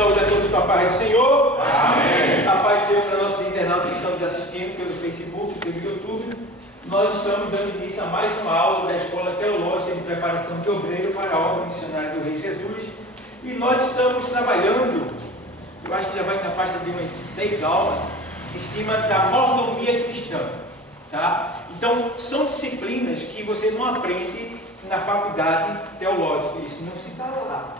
saúde a todos com a paz do Senhor. Amém. A paz do Senhor para nossos internautas que estão nos assistindo pelo Facebook, pelo YouTube. Nós estamos dando início a mais uma aula da Escola Teológica de Preparação de Obreiro para a Obra Missionária do Rei Jesus. E nós estamos trabalhando, eu acho que já vai na faixa de umas 6 aulas, em cima da mordomia cristã. Tá? Então, são disciplinas que você não aprende na faculdade teológica, isso não se fala lá.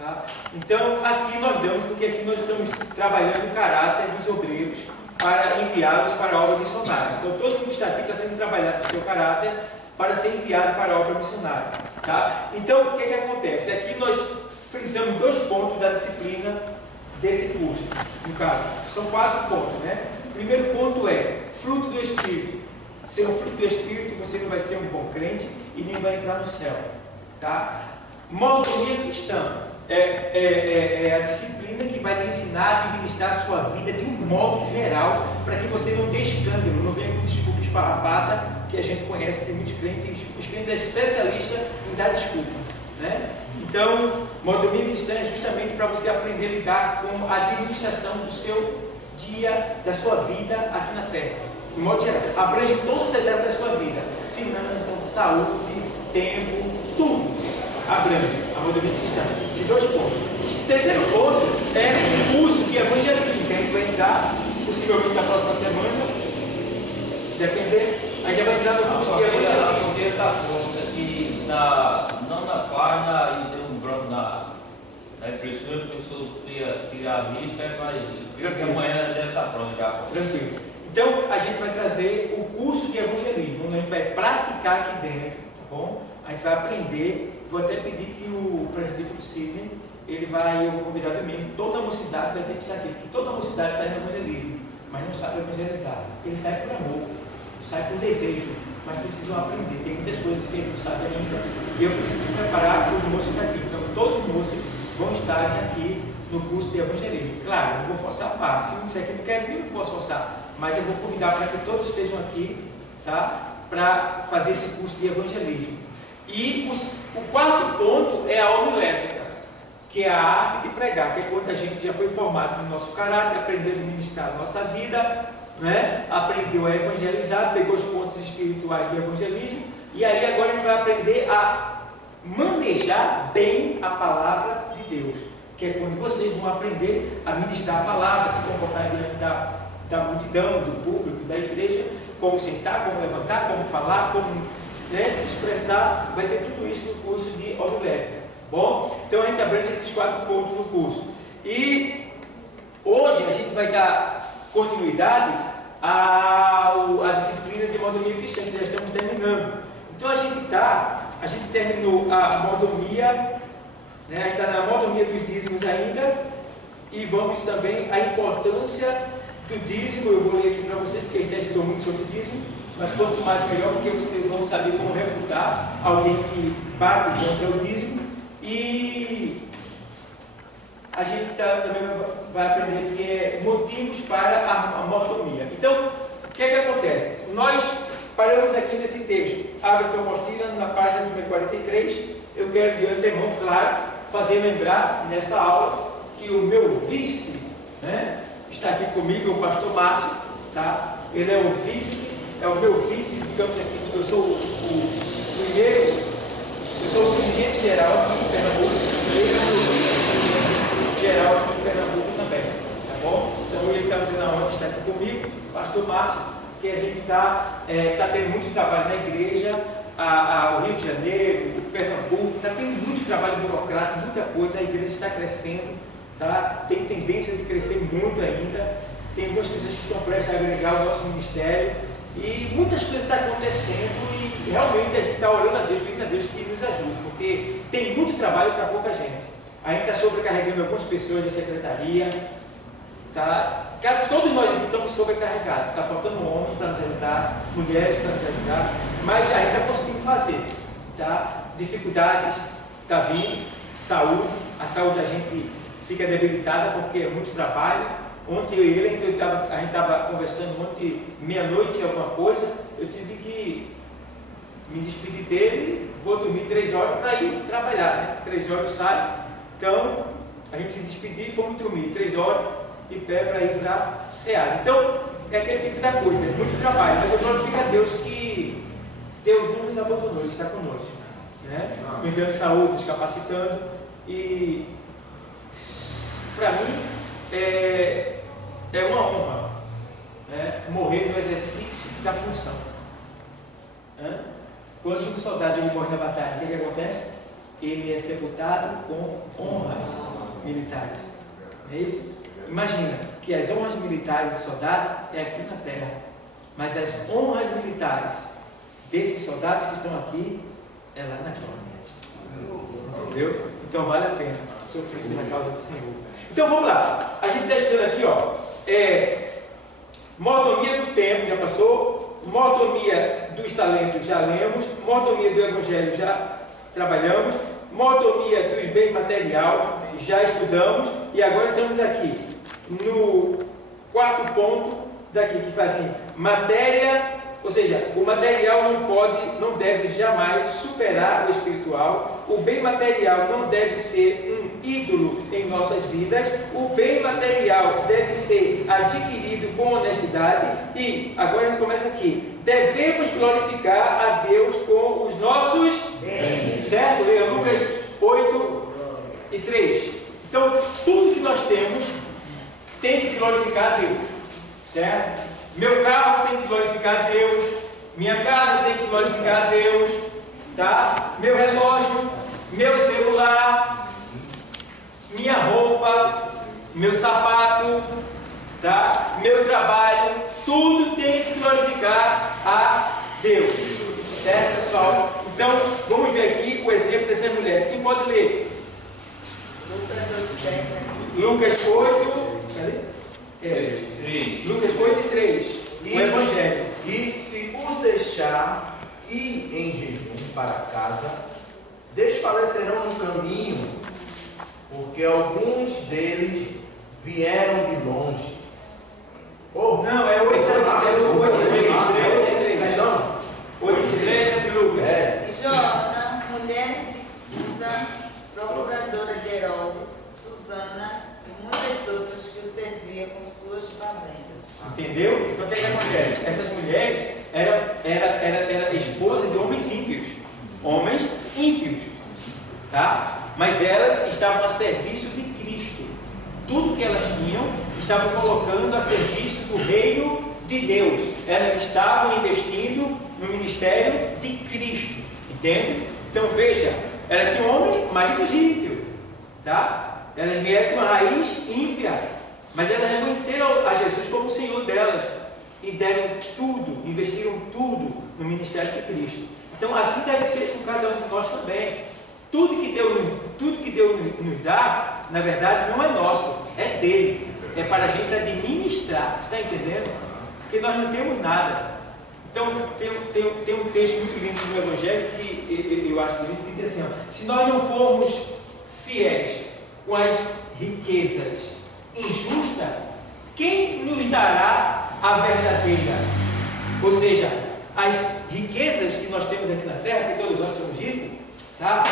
Tá? Então, aqui nós damos, porque aqui nós estamos trabalhando o caráter dos obreiros para enviá-los para a obra missionária. Então, todo mundo que está aqui está sendo trabalhado o seu caráter para ser enviado para a obra missionária. Tá? Então, o que acontece? Aqui nós frisamos 2 pontos da disciplina desse curso. No caso, são 4 pontos, né? O primeiro ponto é fruto do Espírito. Sem o fruto do Espírito, você não vai ser um bom crente e nem vai entrar no céu. Tá? Mordomia cristã é a disciplina que vai lhe ensinar a administrar a sua vida de um modo geral, para que você não dê escândalo, não venha com desculpa esfarrapada, que a gente conhece, tem muitos crentes, os crentes são especialistas em dar desculpa. Né? Então, mordomia cristã é justamente para você aprender a lidar com a administração do seu dia, da sua vida aqui na terra. De modo geral, abrange todas as áreas da sua vida: finanças, saúde, tempo, tudo abrange a mordomia cristã. De 2 pontos. O terceiro ponto é o uso de evangelismo, que a gente vai entrar possivelmente na próxima semana, depender, a gente já vai entrar no curso de evangelismo. Porque está pronto aqui, não na página, e deu um branco na impressora, a pessoa tira a vista, mas amanhã deve estar pronto já. Tranquilo. Então, a gente vai trazer o curso de evangelismo, onde a gente vai praticar aqui dentro, tá bom? A gente vai aprender. Vou até pedir que o presbítero Sidney, eu vou convidar domingo, toda a mocidade vai ter que estar aqui, porque toda a mocidade sai no evangelismo, mas não sabe evangelizar. Ele sai por amor, sai por desejo, mas precisam aprender. Tem muitas coisas que ele não sabe ainda, e eu preciso preparar os moços daqui. Então, todos os moços vão estarem aqui no curso de evangelismo. Claro, não vou forçar a paz. Se um disser que não quer vir, eu não posso forçar, mas eu vou convidar para que todos estejam aqui, tá? Para fazer esse curso de evangelismo. E o 4º ponto é a homilética, que é a arte de pregar, que é quando a gente já foi formado no nosso caráter, aprendeu a ministrar a nossa vida, né? Aprendeu a evangelizar, pegou os pontos espirituais do evangelismo, e aí agora a gente vai aprender a manejar bem a palavra de Deus, que é quando vocês vão aprender a ministrar a palavra, se comportar diante da multidão, do público, da igreja, como sentar, como levantar, como falar, como se expressar. Vai ter tudo isso no curso de homilética. Bom, então a gente abrange esses 4 pontos no curso. E hoje a gente vai dar continuidade à disciplina de mordomia cristã, que já estamos terminando. Então a gente terminou a mordomia, né? A gente está na mordomia dos dízimos ainda, e vamos também a importância do dízimo. Eu vou ler aqui para vocês, porque a gente já estudou muito sobre dízimo, mas quanto mais melhor, porque vocês vão saber como refutar alguém que bate contra o dízimo. E a gente também vai aprender que é motivos para a mordomia. Então, o que acontece? Nós paramos aqui nesse texto. Abre a tua apostila na página número 43. Eu quero de antemão, claro, fazer lembrar nessa aula que o meu vice, né, está aqui comigo, o pastor Márcio, tá? Ele é o meu vice, digamos aqui. Eu sou o primeiro, eu sou o dirigente geral aqui em Pernambuco, ele é o dirigente geral aqui em Pernambuco também, tá bom? Então ele está dizendo a honra, está aqui comigo, pastor Márcio, que a gente está tendo muito trabalho na igreja, o Rio de Janeiro, o Pernambuco, está tendo muito trabalho burocrático, muita coisa, a igreja está crescendo, tá? Tem tendência de crescer muito ainda, tem algumas pessoas que estão prestes a agregar o nosso ministério, e muitas coisas estão acontecendo, e realmente a gente está orando a Deus, pedindo a Deus que nos ajude, porque tem muito trabalho para pouca gente. A gente está sobrecarregando algumas pessoas da secretaria, tá? Todos nós aqui estamos sobrecarregados, está faltando homens para nos ajudar, mulheres para nos ajudar, mas a gente está conseguindo fazer, tá? Dificuldades está vindo, saúde, a saúde da gente fica debilitada porque é muito trabalho. Ontem eu e ele, a gente estava conversando ontem, meia-noite, alguma coisa, eu tive que me despedir dele, vou dormir 3 horas para ir trabalhar, né? 3 horas eu saio, então a gente se despedir e fomos dormir 3 horas de pé para ir para SEAS. Então, é aquele tipo da coisa, é muito trabalho, mas eu glorifico a Deus que Deus não nos abandonou, Ele está conosco, né? Nos dando saúde, nos capacitando, e para mim é uma honra, né, morrer no exercício da função. Quando um soldado ele morre na batalha, o que acontece? Ele é sepultado com honras militares. Não é isso? Imagina que as honras militares do soldado é aqui na terra, mas as honras militares desses soldados que estão aqui é lá na glória. Entendeu? Então vale a pena sofrer pela causa do Senhor. Então vamos lá. A gente está estudando aqui, ó, mordomia do tempo, já passou. Mordomia dos talentos, já lemos. Mordomia do evangelho, já trabalhamos. Mordomia dos bens material, já estudamos. E agora estamos aqui no quarto ponto daqui, que faz assim: matéria, ou seja, o material não deve jamais superar o espiritual. O bem material não deve ser um ídolo em nossas vidas. O bem material deve ser adquirido com honestidade. E agora a gente começa aqui: devemos glorificar a Deus com os nossos bens. Certo? Leia Lucas 8:3. Então, tudo que nós temos tem que glorificar a Deus, certo? Meu carro tem que glorificar a Deus, minha casa tem que glorificar a Deus, tá? Meu relógio, meu celular, minha roupa, meu sapato, tá? Meu trabalho, tudo tem que glorificar a Deus, certo, pessoal? Então, vamos ver aqui o exemplo dessas mulheres. Quem pode ler? Lucas 8, Lucas 8:3, o Evangelho. E se os deixar ir em jejum para casa, desfalecerão no caminho, porque alguns deles vieram de longe. Não, é 8:3, Perdão. 8:3 de Lucas. Joana, mulher de Cusa, procuradora de Herodes, Susana e muitas outras que o serviam com suas fazendas. Entendeu? Então o que acontece? Essas mulheres eram esposa de homens ímpios. Homens ímpios. Tá? Mas elas estavam a serviço de Cristo. Tudo que elas tinham, estavam colocando a serviço do reino de Deus. Elas estavam investindo no ministério de Cristo. Entende? Então veja, elas tinham maridos ímpios. Tá? Elas vieram com uma raiz ímpia. Mas elas reconheceram a Jesus como o Senhor delas e deram tudo, investiram tudo no ministério de Cristo. Então assim deve ser com cada um de nós também. Tudo que Deus nos dá, na verdade, não é nosso, é dele. É para a gente administrar, está entendendo? Porque nós não temos nada. Então tem um texto muito lindo no Evangelho que eu acho bonito, que diz assim: ó, se nós não formos fiéis com as riquezas injusta, quem nos dará a verdadeira? Ou seja, as riquezas que nós temos aqui na terra, que todos nós somos ricos, tá?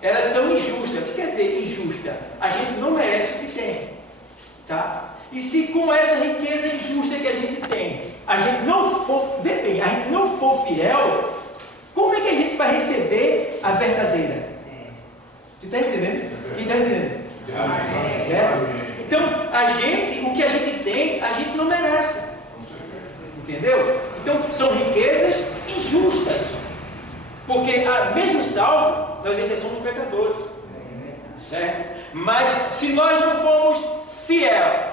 Elas são injustas. O que quer dizer injusta? A gente não merece o que tem, tá? E se com essa riqueza injusta que a gente tem, a gente não for, vê bem, a gente não for fiel, como é que a gente vai receber a verdadeira? Tu está entendendo? Quem está entendendo? Então, o que a gente tem, a gente não merece. Entendeu? Então, são riquezas injustas. Porque, mesmo salvo, nós ainda somos pecadores. Certo? Mas, se nós não formos fiel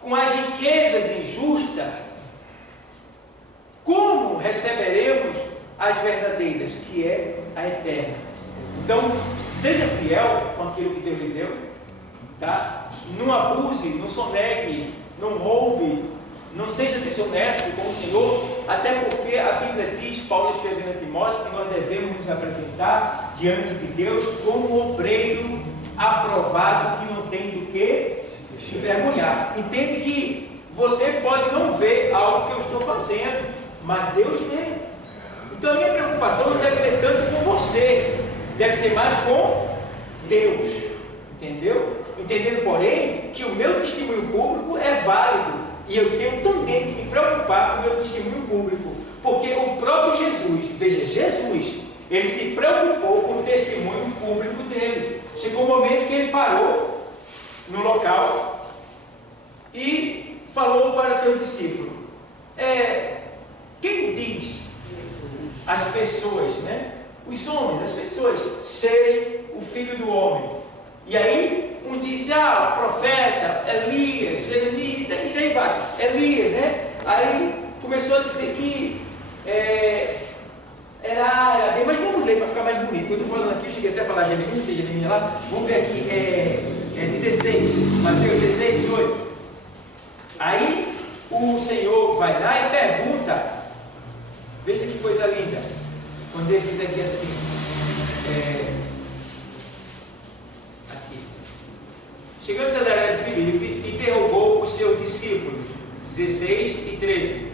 com as riquezas injustas, como receberemos as verdadeiras, que é a eterna? Então, seja fiel com aquilo que Deus lhe deu, tá? Não abuse, não sonegue, não roube, não seja desonesto com o Senhor, até porque a Bíblia diz, Paulo escrevendo a Timóteo, que nós devemos nos apresentar diante de Deus como um obreiro aprovado, que não tem do que se envergonhar. Entende que você pode não ver algo que eu estou fazendo, mas Deus vê. Então a minha preocupação não deve ser tanto com você, deve ser mais com Deus. Entendeu? entendendo, porém, que o meu testemunho público é válido e eu tenho também que me preocupar com o meu testemunho público, porque o próprio Jesus, veja, Jesus, ele se preocupou com o testemunho público dele. Chegou um momento que ele parou no local e falou para seu discípulo: quem diz as pessoas, né? Os homens, as pessoas, serem o filho do homem? E aí, um disse: profeta, Elias, Jeremias, e daí vai, Elias, né? Aí começou a dizer que era bem, mas vamos ler para ficar mais bonito. Eu estou falando aqui, eu cheguei até a falar Jeremias, não tem Jeremias lá, vamos ver aqui, 16, Mateus 16, 18. Aí o Senhor vai lá e pergunta, veja que coisa linda, quando ele diz aqui assim, aqui, chegando a Cesaré de Filipe, interrogou os seus discípulos, 16 e 13,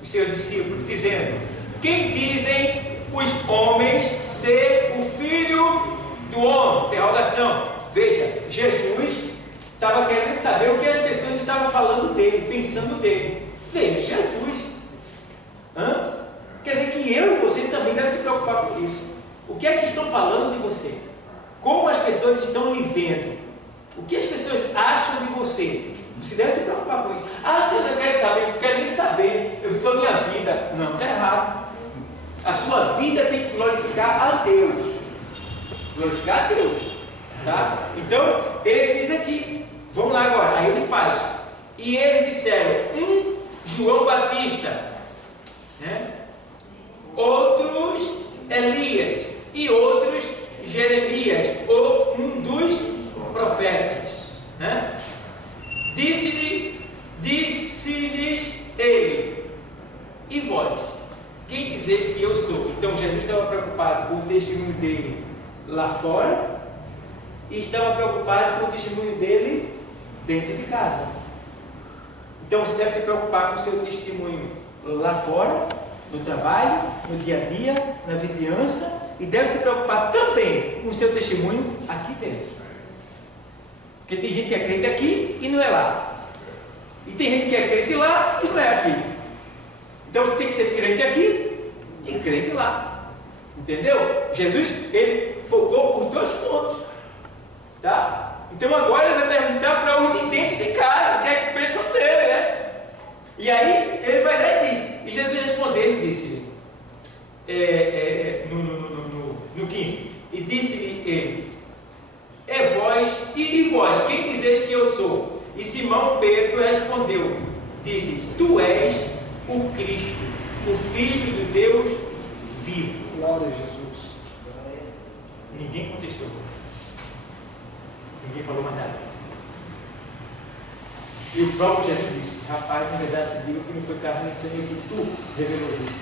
os seus discípulos, dizendo: quem dizem os homens ser o filho do homem? Interrogação. Veja, Jesus estava querendo saber o que as pessoas estavam falando dele, pensando dele. Veja, Jesus. Quer dizer que eu e você também devem se preocupar com isso. O que é que estão falando de você? Como as pessoas estão lhe vendo? O que as pessoas acham de você? Você deve se preocupar com isso. Eu não quero saber, eu quero nem saber. Eu vivo a minha vida. Não, está errado. A sua vida tem que glorificar a Deus. Glorificar a Deus. Tá? Então, ele diz aqui. Vamos lá agora. Aí ele faz. E eles disseram: João Batista, né? Outros Elias, e outros Jeremias, ou um dos profetas, né? Disse-lhes ele: e vós, quem dizeis que eu sou? Então Jesus estava preocupado com o testemunho dele lá fora e estava preocupado com o testemunho dele dentro de casa. Então você deve se preocupar com o seu testemunho lá fora, no trabalho, no dia a dia, na vizinhança, e deve se preocupar também com o seu testemunho aqui dentro. Porque tem gente que é crente aqui e não é lá. E tem gente que é crente lá e não é aqui. Então você tem que ser crente aqui e crente lá. Entendeu? Jesus, ele focou por 2 pontos. Tá? Então agora ele vai perguntar para os de dentro de casa o que é que pensam dele, né? E aí ele vai lá e diz. E Jesus respondeu, disse no 15, e disse-lhe ele: e vós, quem dizeis que eu sou? E Simão Pedro respondeu, disse: tu és o Cristo, o Filho de Deus vivo. Glória a Jesus. Ninguém contestou. Ninguém falou mais nada. E o próprio Jesus disse: rapaz, na verdade te digo que não foi carne nem sangue que tu revelou isso,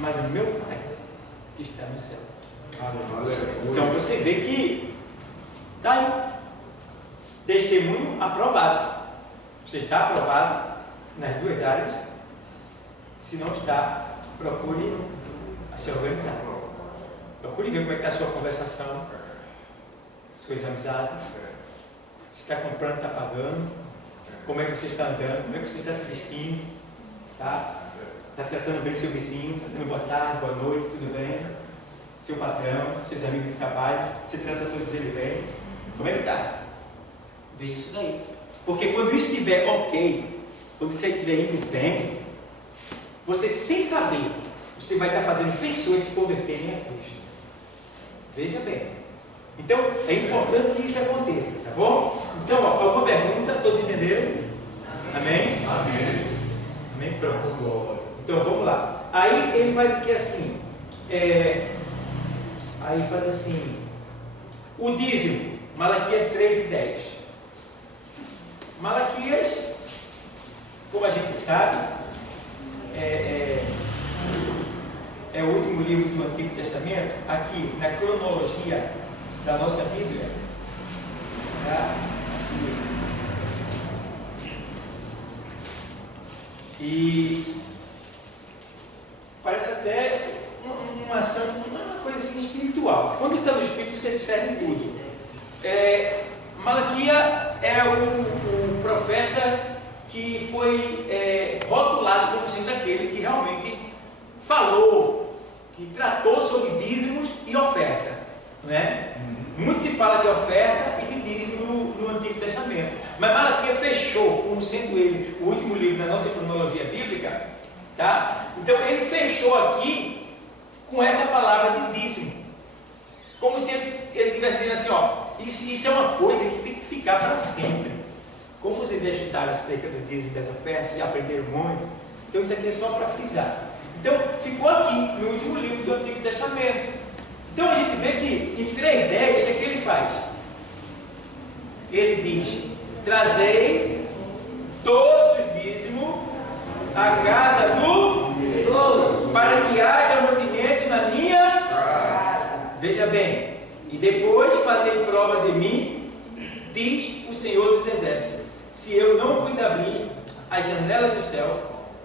mas o meu Pai que está no céu. Então você vê que está aí. Testemunho aprovado. Você está aprovado nas 2 áreas. Se não está, procure se organizar. Procure ver como é que está a sua conversação, suas amizades. Se está comprando, está pagando. Como é que você está andando, como é que você está se vestindo, tá? Está tratando bem seu vizinho, está dando boa tarde, boa noite, tudo bem? Seu patrão, seus amigos de trabalho, você trata todos eles bem? Como é que está? Veja isso daí. Porque quando isso estiver ok, quando você estiver indo bem, você sem saber, você vai estar fazendo pessoas se converterem a Cristo. Veja bem. Então, é importante que isso aconteça, tá bom? Então, alguma pergunta? Todos entenderam? Amém? Amém. Amém? Pronto. Então, vamos lá. Aí, ele vai dizer assim, aí faz assim, o dízimo, Malaquias 3:10. Malaquias, como a gente sabe, é o último livro do Antigo Testamento, aqui, na cronologia da nossa Bíblia, tá? E parece até uma ação, uma coisa assim espiritual. Quando está no Espírito, você discerne tudo. Malaquia é o profeta que foi rotulado como sendo aquele que realmente falou, que tratou sobre dízimos e oferta, né? Muito se fala de oferta e de dízimo no Antigo Testamento, mas Malaquia fechou, como sendo ele o último livro da nossa cronologia bíblica, tá? Então ele fechou aqui com essa palavra de dízimo, como se ele estivesse dizendo assim, ó, isso é uma coisa que tem que ficar para sempre. Como vocês já estudaram acerca do dízimo das ofertas, já aprenderam muito, então isso aqui é só para frisar. Então ficou aqui no último livro do Antigo Testamento. Então a gente vê que em 3:10, o que é que ele faz? Ele diz: trazei todos os dízimos à casa do tesouro, para que haja mantimento na minha casa. Veja bem, e depois fazei prova de mim, diz o Senhor dos Exércitos, se eu não vos abrir as janelas do céu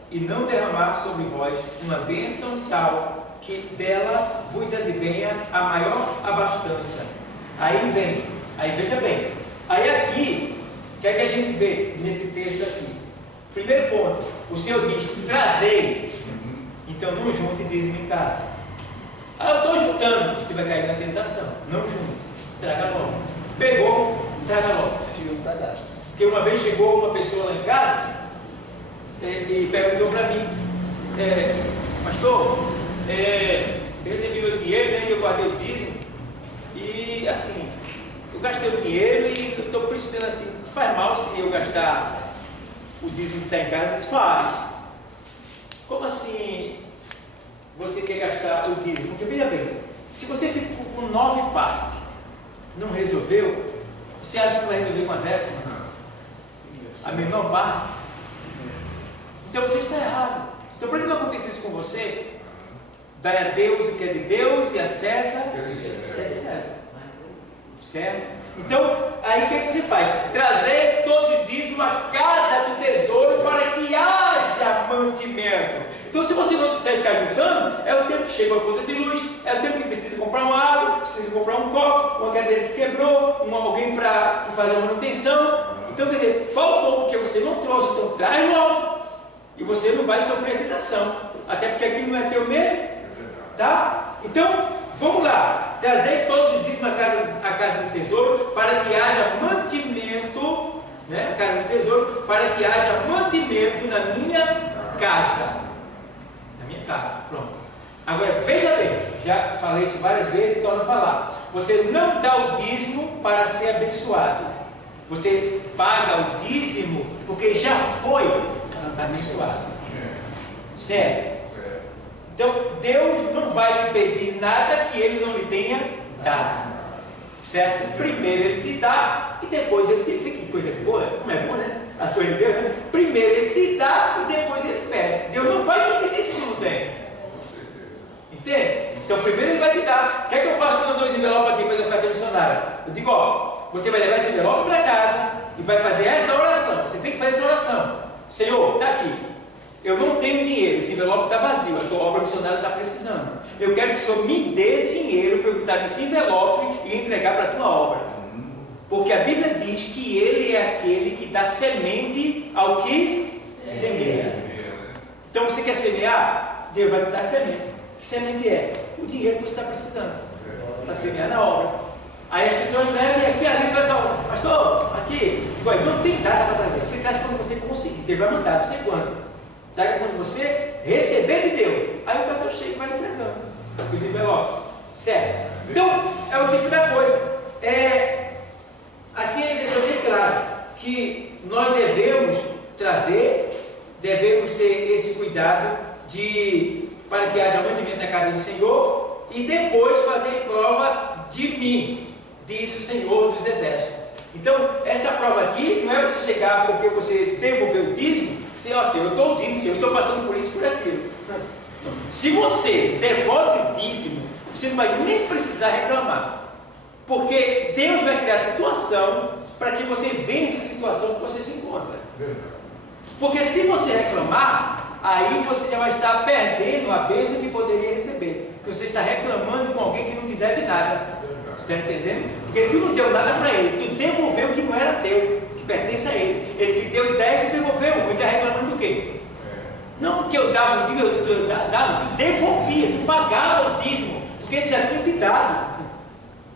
e não derramar sobre vós uma bênção tal que dela vos advenha a maior abastança. Aí veja bem, aí aqui, o que é que a gente vê nesse texto aqui? Primeiro ponto, o Senhor diz, trazei, então não junte dízimo em casa. Eu estou juntando, você vai cair na tentação, não junte, traga logo. Pegou, traga logo. Porque uma vez chegou uma pessoa lá em casa e perguntou para mim, pastor, eu recebi meu dinheiro, né, e eu guardei o dízimo, e assim, eu gastei o dinheiro e eu estou precisando assim, faz mal se eu gastar o dízimo que está em casa? Disse, faz. Como assim você quer gastar o dízimo? Porque veja bem, se você ficou com 9 partes, não resolveu, você acha que vai resolver com a 10ª? A menor parte? Então você está errado. Então para que não aconteça isso com você, dai a Deus o que é de Deus e a César o que é de César. Certo? Então, aí o que você faz? Trazer todos os dízimos à casa do tesouro para que haja mantimento. Então, se você não quiser ficar juntando, é o tempo que chega a conta de luz, é o tempo que precisa comprar uma água, precisa comprar um copo, uma cadeira que quebrou, alguém para fazer a manutenção. Então, quer dizer, faltou porque você não trouxe, então traz logo. E você não vai sofrer a tentação, até porque aquilo não é teu mesmo, tá? Então, vamos lá, trazer todos os dízimos à casa do tesouro, para que haja mantimento, né? A casa do tesouro, para que haja mantimento na minha casa. Na minha casa, pronto. Agora, veja bem, já falei isso várias vezes e torno a falar. Você não dá o dízimo para ser abençoado. Você paga o dízimo porque já foi abençoado. Certo? Então, Deus não vai lhe pedir nada que Ele não lhe tenha dado. Certo? Primeiro Ele te dá e depois Ele te dá. Que coisa boa, como é bom, né? A coisa de Deus, né? Primeiro Ele te dá e depois Ele pede. Deus não vai te pedir se tu não tem. Entende? Então, primeiro Ele vai te dar. O que é que eu faço quando eu dou esse envelope aqui para a oferta missionária? Eu digo, ó, você vai levar esse envelope para casa e vai fazer essa oração. Você tem que fazer essa oração. Senhor, está aqui. Eu não tenho dinheiro, esse envelope está vazio, a tua obra missionária está precisando. Eu quero que o Senhor me dê dinheiro para eu botar nesse envelope e entregar para a tua obra. Porque a Bíblia diz que Ele é aquele que dá semente ao que semeia. Então você quer semear? Deus vai te dar semente. Que semente é? O dinheiro que você está precisando para semear na obra. Aí as pessoas levam aqui, ali, pessoal, pastor, aqui, não tem data para trazer. Você traz quando você conseguir, Deus vai mandar, não sei quando. Sabe quando você receber de Deus? Aí o pessoal chega e vai entregando os envelopes. Certo? Então, é o tipo da coisa. Aqui deixa bem claro que nós devemos trazer, devemos ter esse cuidado para que haja mantimento na casa do Senhor e depois fazer prova de mim, diz o Senhor dos Exércitos. Então, essa prova aqui não é você chegar porque você devolveu o dízimo. Senhor, eu dou o dízimo, Senhor, eu estou passando por isso, por aquilo. Se você devolve o dízimo, você não vai nem precisar reclamar. Porque Deus vai criar situação para que você vença a situação que você se encontra. Porque se você reclamar, aí você já vai estar perdendo a bênção que poderia receber. Porque você está reclamando com alguém que não te deve nada. Você está entendendo? Porque tu não deu nada para ele, tu devolveu o que não era teu, que pertence a ele. Ele te deu 10, tu devolveu. E está reclamando do quê? Não porque eu dava o dízimo, tu devolvia, tu pagava o dízimo, porque ele já tinha te dado.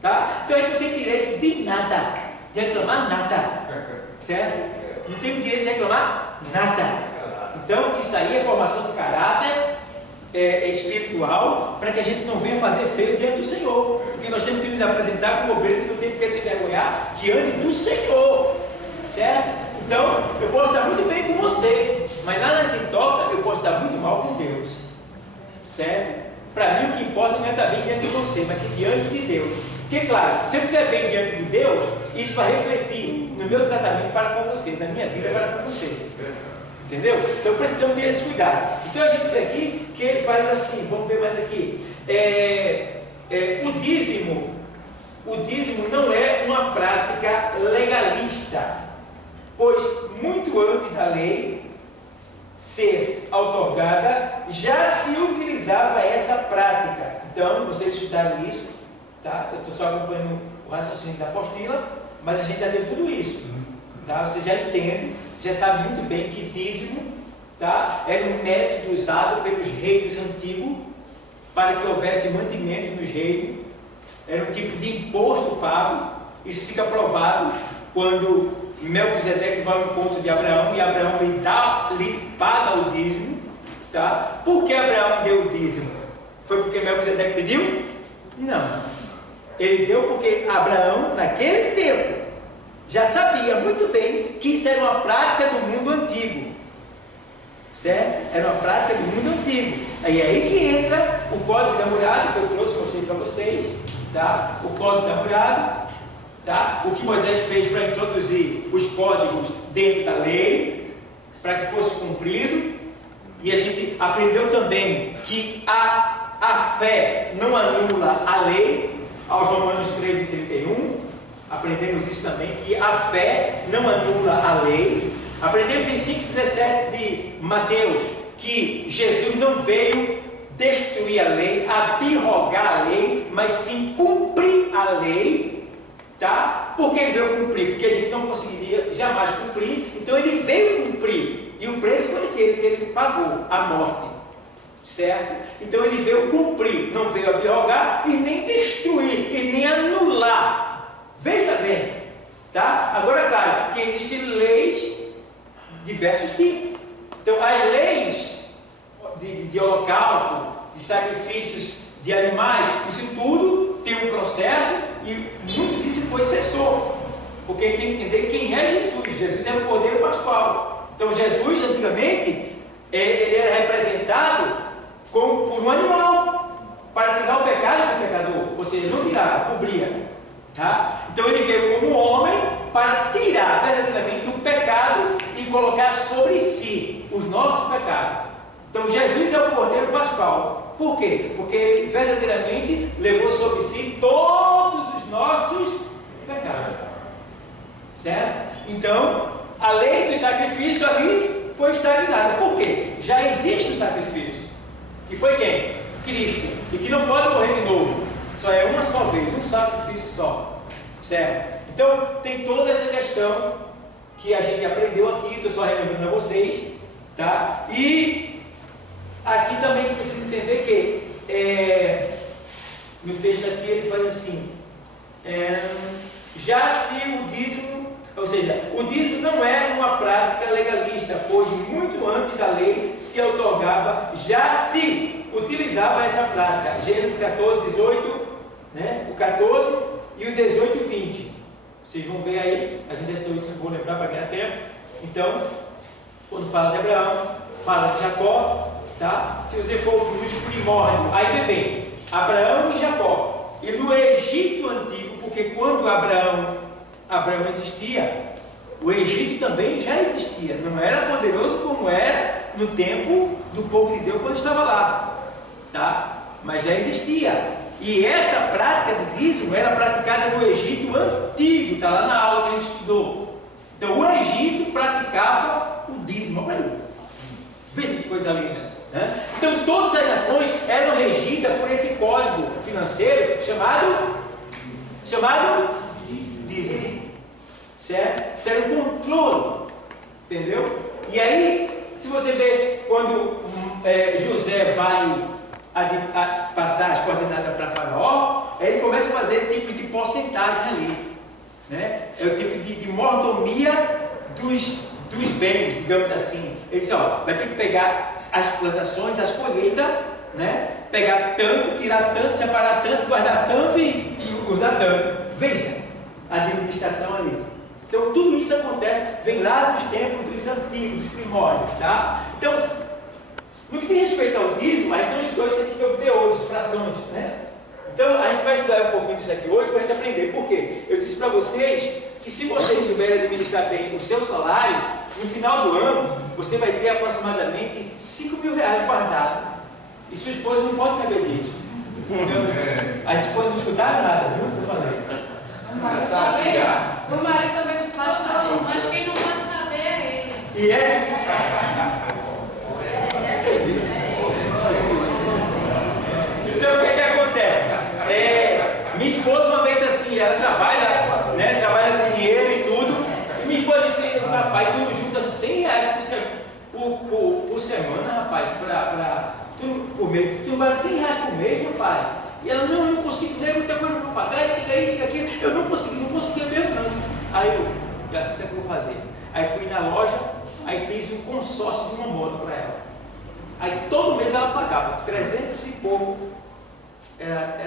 Tá? Então ele não tem direito de nada, de reclamar nada. Certo? Não tem direito de reclamar nada. Então isso aí é formação de caráter espiritual, para que a gente não venha fazer feio diante do Senhor. Porque nós temos que nos apresentar como obreiro que não tem que se envergonhar diante do Senhor. Certo? Então, eu posso estar muito bem com você, mas lá nessa toca eu posso estar muito mal com Deus. Certo? Para mim o que importa não é estar bem diante de você, mas sim diante de Deus. Porque, claro, se eu estiver bem diante de Deus, isso vai refletir no meu tratamento para com você, na minha vida para com você. Entendeu? Então precisamos ter esse cuidado. Então a gente vê aqui que ele faz assim, vamos ver mais aqui. O dízimo não é uma prática legalista, pois muito antes da lei ser outorgada, já se utilizava essa prática. Então, vocês estudaram isso, tá? Eu estou só acompanhando o raciocínio da apostila, mas a gente já deu tudo isso, tá? Você já entende, já sabe muito bem que dízimo, tá? Era um método usado pelos reinos antigos para que houvesse mantimento nos reinos. Era um tipo de imposto pago. Isso fica provado quando Melquisedeque vai ao encontro de Abraão e Abraão lhe paga o dízimo, tá? Por que Abraão deu o dízimo? Foi porque Melquisedeque pediu? Não. Ele deu porque Abraão, naquele tempo, já sabia muito bem que isso era uma prática do mundo antigo. Certo? Era uma prática do mundo antigo. Aí é aí que entra o código da muralha, que eu trouxe, mostrei para vocês, tá? O código da muralha. Tá? O que Moisés fez para introduzir os códigos dentro da lei, para que fosse cumprido. E a gente aprendeu também que a fé não anula a lei, aos Romanos 13:31. Aprendemos isso também, que a fé não anula a lei. Aprendemos em 5:17 de Mateus que Jesus não veio destruir a lei, abrogar a lei, mas sim cumprir a lei. Tá? Porque ele veio cumprir, porque a gente não conseguiria jamais cumprir, então ele veio cumprir, e o preço foi aquele que ele pagou, a morte, certo? Então ele veio cumprir, não veio abrogar e nem destruir, e nem anular. Veja bem, tá? Agora, claro, que existem leis de diversos tipos. Então as leis de holocausto, de sacrifícios de animais, isso tudo tem um processo, e muito disso cessou, porque tem que entender quem é Jesus. Jesus era o Cordeiro Pascual. Então Jesus, antigamente, ele era representado por um animal, para tirar o pecado do pecador, ou seja, não tirava, cobria, tá? Então ele veio como homem para tirar verdadeiramente o pecado e colocar sobre si os nossos pecados. Então Jesus é o Cordeiro Pascual. Por quê? Porque ele verdadeiramente levou sobre si todos os nossos pecados. Certo? Então, a lei do sacrifício ali foi estagnada. Por quê? Já existe o sacrifício. E foi quem? Cristo. E que não pode morrer de novo. Só é uma só vez, um sacrifício só. Certo? Então, tem toda essa questão que a gente aprendeu aqui, estou só relembrando a vocês, tá? E aqui também que precisa entender que no texto aqui ele faz assim, já se o dízimo, ou seja, o dízimo não era uma prática legalista, pois muito antes da lei se outorgava, já se utilizava essa prática. Gênesis 14, 18, né? O 14 e o 18 e 20. Vocês vão ver aí, a gente já estudou isso, não vou lembrar para ganhar tempo. Então, quando fala de Abraão, fala de Jacó, tá? Se você for nos primórdios, aí vê bem, Abraão e Jacó. E no Egito antigo, porque quando Abraão existia, o Egito também já existia. Não era poderoso como era no tempo do povo de Deus quando estava lá, tá? Mas já existia. E essa prática de dízimo era praticada no Egito antigo, está lá na aula que a gente estudou. Então o Egito praticava o dízimo. Olha aí, veja que coisa linda, né? Então todas as nações eram regidas por esse código financeiro chamado chamado dízimo. Certo? Isso era um controle. Entendeu? E aí, se você vê quando José vai passar as coordenadas para Faraó, ele começa a fazer tipo de porcentagem ali. Né? É o tipo de mordomia dos bens, digamos assim. Ele diz, ó, vai ter que pegar as plantações, as colheitas, né? Pegar tanto, tirar tanto, separar tanto, guardar tanto e usar tanto. Veja a administração ali. Então tudo isso acontece, vem lá dos tempos dos antigos, dos primórdios, tá? Então, no que diz respeito ao dízimo, a gente não estudou isso aqui que eu dei hoje, frações, né? Então a gente vai estudar um pouquinho disso aqui hoje para a gente aprender. Por quê? Eu disse para vocês que se vocês souberem administrar bem o seu salário, no final do ano, você vai ter aproximadamente 5 mil reais guardado. E sua esposa não pode saber disso. As esposas não escutaram nada, viu? Eu falei. O marido também de pastor, mas quem não pode saber é ele. E é? Então o que acontece? Minha esposa uma vez assim, ela trabalha, né? Trabalha com dinheiro e tudo. E minha esposa disse, rapaz, tu não junta 100 reais por semana, rapaz, por mês. Tu não vai 100 reais por mês, rapaz. E ela, não, eu não consigo, tem muita coisa para pagar, tem isso e aquilo. Eu não conseguia mesmo não. Aí eu, já sei o que eu vou fazer. Aí fui na loja, aí fiz um consórcio de uma moto para ela. Aí todo mês ela pagava 300 e pouco, era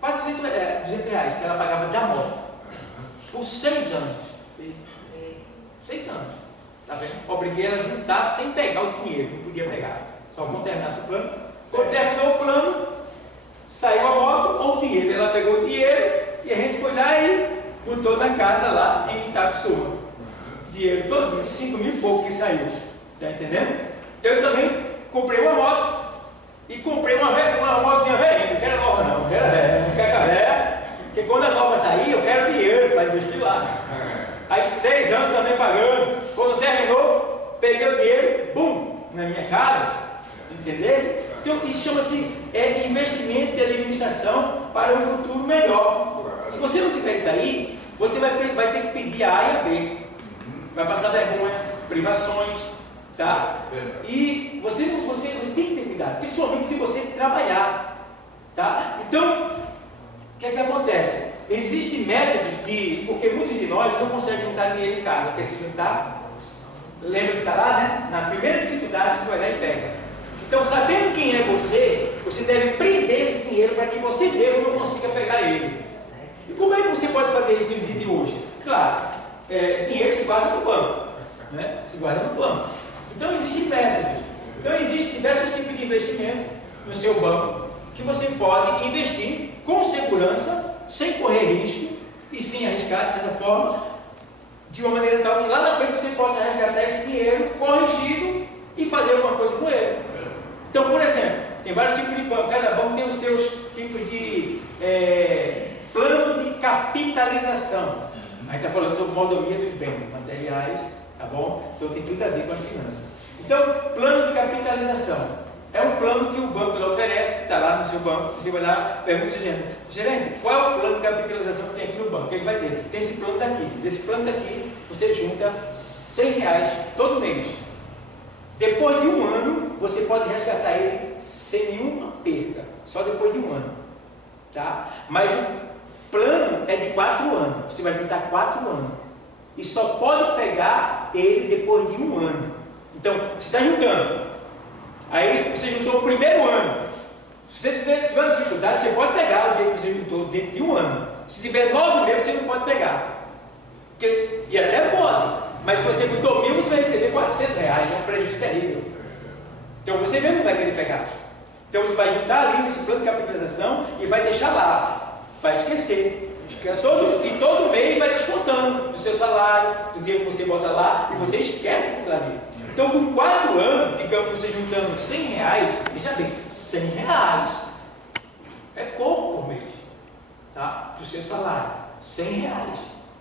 quase 200 reais que ela pagava da moto. Por 6 anos. 6 anos. Tá vendo? Obriguei ela a juntar sem pegar o dinheiro, não podia pegar. Só quando terminasse o plano. Quando terminou o plano, saiu a moto com o dinheiro. Ela pegou o dinheiro e a gente foi lá e botou na casa lá em Itapsuma. Dinheiro todo, 5 mil e pouco que saiu. Tá entendendo? Eu também comprei uma moto e comprei uma motozinha velha. Não quero nova não, não quero velha, não quero velha. Porque quando a nova sair, eu quero dinheiro para investir lá. Aí 6 anos também pagando. Quando terminou, peguei o dinheiro, bum, na minha casa. Entendeu? Então isso chama-se investimento de administração para um futuro melhor. Se você não tiver isso aí, você vai ter que pedir a A e a B. Vai passar vergonha, privações, tá? E você tem que ter cuidado, principalmente se você trabalhar, tá? Então, o que é que acontece? Existem métodos porque muitos de nós não conseguem juntar dinheiro em casa. Quer se juntar? Lembra que está lá, né? Na primeira dificuldade você vai lá e pega. Então, sabendo quem é você deve prender esse dinheiro para que você mesmo não consiga pegar ele. E como é que você pode fazer isso no dia de hoje? Claro, dinheiro se guarda no banco, né? Se guarda no banco. Então, existem métodos. Então, existem diversos tipos de investimento no seu banco que você pode investir com segurança, sem correr risco e sem arriscar de certa forma, de uma maneira tal que lá na frente você possa resgatar esse dinheiro corrigido e fazer alguma coisa com ele. Então, por exemplo, tem vários tipos de banco, cada banco tem os seus tipos de plano de capitalização. Aí está falando sobre mordomia dos bens materiais, tá bom? Então tem tudo a ver com as finanças. Então, plano de capitalização. É um plano que o banco lhe oferece, que está lá no seu banco. Você vai lá, pergunta ao gerente, qual é o plano de capitalização que tem aqui no banco? Ele vai dizer, tem esse plano daqui. Desse plano daqui, você junta 100 reais todo mês. Depois de um ano, você pode resgatar ele sem nenhuma perda. Só depois de um ano. Tá? Mas o plano é de 4 anos. Você vai juntar 4 anos. E só pode pegar ele depois de um ano. Então, você está juntando. Aí você juntou o primeiro ano. Se você tiver dificuldade, você pode pegar o dinheiro que você juntou dentro de um ano. Se tiver 9 meses, você não pode pegar. E até pode. Mas se você botou 1.000, você vai receber 400 reais. É um prejuízo terrível. Então você mesmo não vai querer pegar. Então você vai juntar ali nesse plano de capitalização e vai deixar lá. Vai esquecer. Todo mês vai descontando do seu salário, do dinheiro que você bota lá, e você esquece aquilo ali. Então, com 4 anos, digamos, você juntando 100 reais, veja bem, 100 reais é pouco por mês, tá? Do seu salário. 100 reais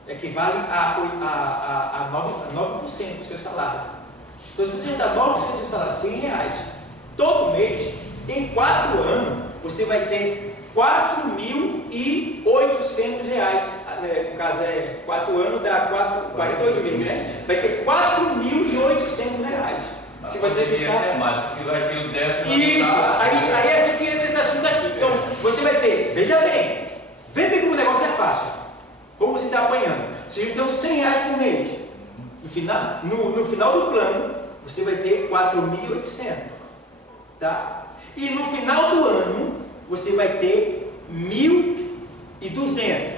equivale a 9% do seu salário. Então, se você juntar 9% do seu salário, 100 reais, todo mês, em 4 anos, você vai ter R$4.800, no caso é 4 anos, dá 48 meses, né? Vai ter R$4.800. Se você ficar... porque vai ter o débito. Isso, aí a gente entra nesse assunto aqui. Então, você vai ter, veja bem como o negócio é fácil. Como você está apanhando. Você juntando R$100 por mês. No final do plano, você vai ter 4.800. Tá? E no final do ano, você vai ter 1.200.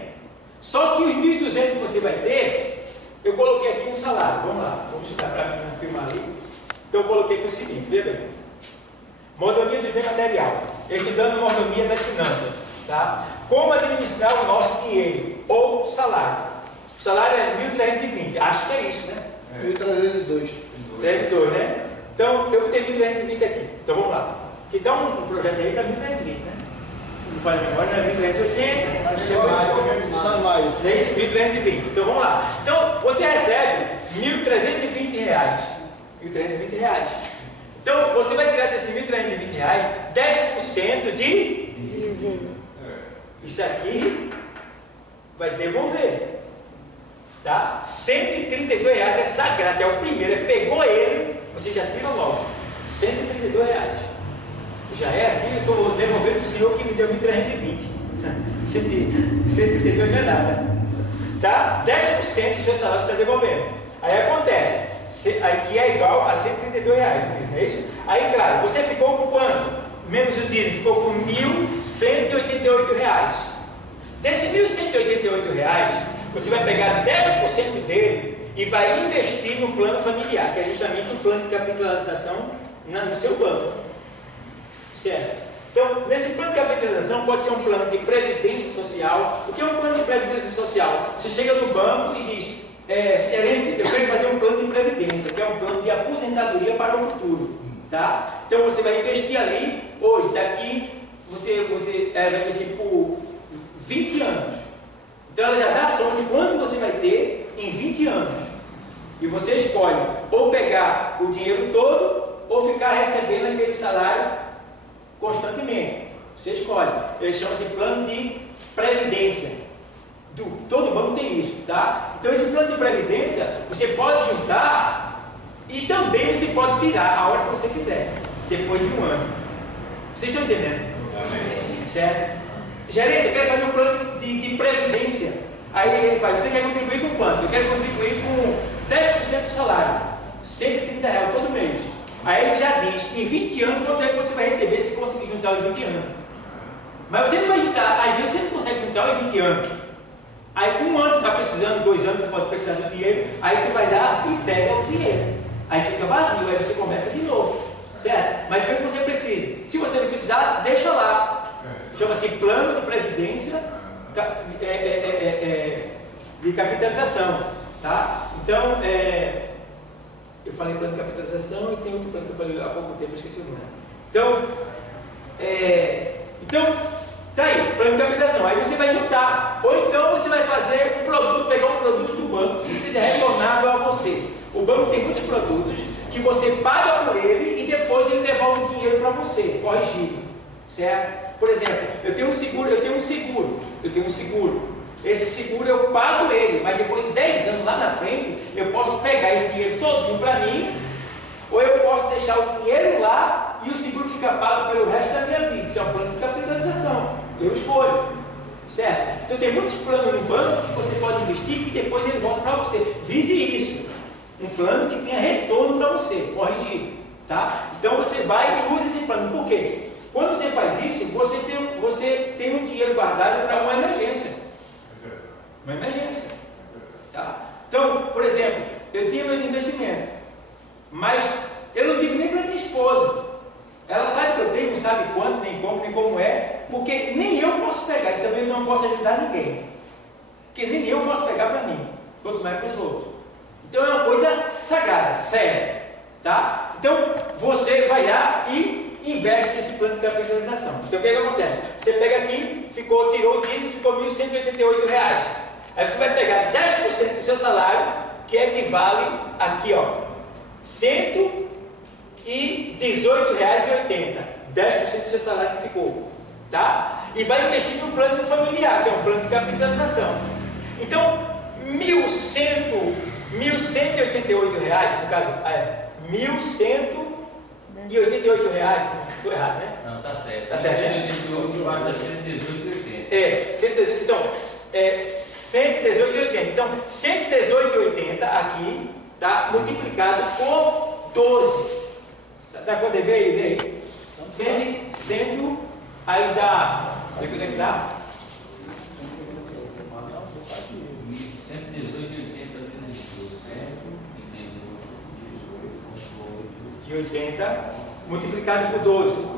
Só que os 1.200 que você vai ter, eu coloquei aqui um salário. Vamos lá, vamos estudar para confirmar ali. Então eu coloquei aqui o seguinte, veja bem. Mordomia de bem material. Estudando mordomia das finanças. Tá? Como administrar o nosso dinheiro ou salário. O salário é 1.320, acho que é isso, né? 1.302. 302, né? Então, eu tenho 1.320 aqui. Então, vamos lá. Que dá um projeto aí para 1.320, né? Não faz memória, não é 1.380. Só em maio. É isso, 1.320. Então, vamos lá. Então, você recebe R$1.320. R$1.320. Então, você vai tirar desse R$1.320 10% de... Isso aqui vai devolver. Tá? R$132 é sagrado, é o primeiro. Pegou ele, você já tira logo. R$132. Já é aqui, eu estou devolvendo para o senhor que me deu 1.320. 132 não é nada. Tá? 10% do seu salário você está devolvendo. Aí acontece, aqui é igual a R$132, não é isso? Aí, claro, você ficou com quanto? Menos o dízimo, ficou com R$1.188. Desse R$1.188, você vai pegar 10% dele e vai investir no plano familiar, que é justamente o plano de capitalização no seu banco. Certo? Então, nesse plano de capitalização pode ser um plano de previdência social. O que é um plano de previdência social? Você chega no banco e diz, eu quero fazer um plano de previdência, que é um plano de aposentadoria para o futuro. Tá? Então você vai investir ali, hoje, daqui, você vai investir por 20 anos. Então ela já dá a soma de quanto você vai ter em 20 anos. E você escolhe ou pegar o dinheiro todo ou ficar recebendo aquele salário constantemente. Você escolhe. Ele chama-se plano de previdência. Todo banco tem isso, tá? Então esse plano de previdência você pode juntar e também você pode tirar a hora que você quiser, depois de um ano. Vocês estão entendendo? Amém. Certo? Gerente, eu quero fazer um plano de previdência. Aí ele faz, você quer contribuir com quanto? Eu quero contribuir com 10% do salário, R$130 todo mês. Aí ele já diz, em 20 anos, quanto é que você vai receber se conseguir juntar os 20 anos. Mas você não vai juntar, às vezes você não consegue juntar os 20 anos. Aí com um ano tu está precisando, 2 anos tu pode precisar do dinheiro, aí tu vai lá e pega o dinheiro. Aí fica vazio, aí você começa de novo, certo? Mas o que você precisa? Se você não precisar, deixa lá. Chama-se plano de previdência de capitalização, tá? Então, eu falei plano de capitalização e tem outro plano que eu falei há pouco tempo, eu esqueci o nome. Então, tá aí, plano de capitalização. Aí você vai juntar, ou então você vai fazer um produto, pegar um produto do banco que seja retornável a você. O banco tem muitos produtos que você paga por ele e depois ele devolve o dinheiro para você, corrigido, certo? Por exemplo, eu tenho um seguro. Esse seguro eu pago ele, mas depois de 10 anos lá na frente, eu posso pegar esse dinheiro todinho para mim, ou eu posso deixar o dinheiro lá e o seguro fica pago pelo resto da minha vida. Isso é um plano de capitalização. Eu escolho, certo? Então tem muitos planos no banco que você pode investir que depois ele volta para você. Vise isso. Um plano que tenha retorno para você, corrigido, tá? Então você vai e usa esse plano. Por quê? Quando você faz isso, você tem um dinheiro guardado para uma emergência. Uma emergência. Tá? Então, por exemplo, eu tinha meus investimentos, mas eu não digo nem para minha esposa. Ela sabe que eu tenho, não sabe quanto, nem como é, porque nem eu posso pegar e também não posso ajudar ninguém. Porque nem eu posso pegar para mim, quanto mais para os outros. Então é uma coisa sagrada, séria. Tá? Então você vai lá e investe nesse plano de capitalização. Então o que acontece? Você pega aqui, tirou o dízimo, ficou R$1.188. Aí você vai pegar 10% do seu salário, que equivale aqui, ó, R$118,80. 10% do seu salário que ficou. tá? E vai investir no plano familiar, que é um plano de capitalização. Então, R$1.188, no caso, R$1.188, estou errado, né? Não, tá certo. Tá certo, né? 118,80. É, 118, então, 118,80. Então, 118,80 aqui, tá? Multiplicado por 12. Dá quanto veio? Vê aí. Sendo, aí dá. Você quanto é que dá? 118,80 multiplicado por 12.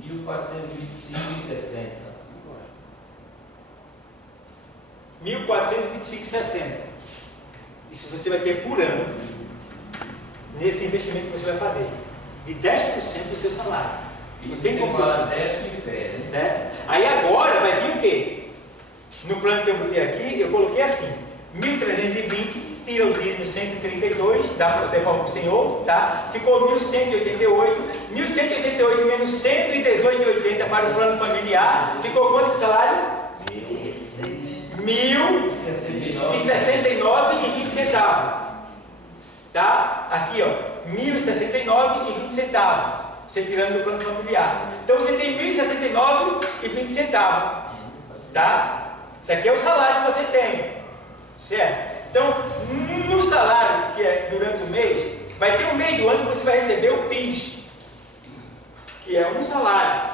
1.425,60. 1.425,60. Isso você vai ter por ano, nesse investimento que você vai fazer, de 10% do seu salário. Isso Não tem você como fala 10 de férias. Certo? Aí agora vai vir o quê? No plano que eu botei aqui, eu coloquei assim: 1.320, tira o dízimo 132, dá para devolver para o senhor, tá? Ficou 1.188, 1.188 menos 118,80 para o plano familiar, ficou quanto de salário? 1.069,20 centavos. Tá? Aqui, ó, 1.069,20 centavos. Você tirando do plano familiar. Então você tem 1.069,20 centavos. Tá? Isso aqui é o salário que você tem. Certo? Então, no salário, que é durante o mês, vai ter um mês do ano que você vai receber o PIS, que é um salário.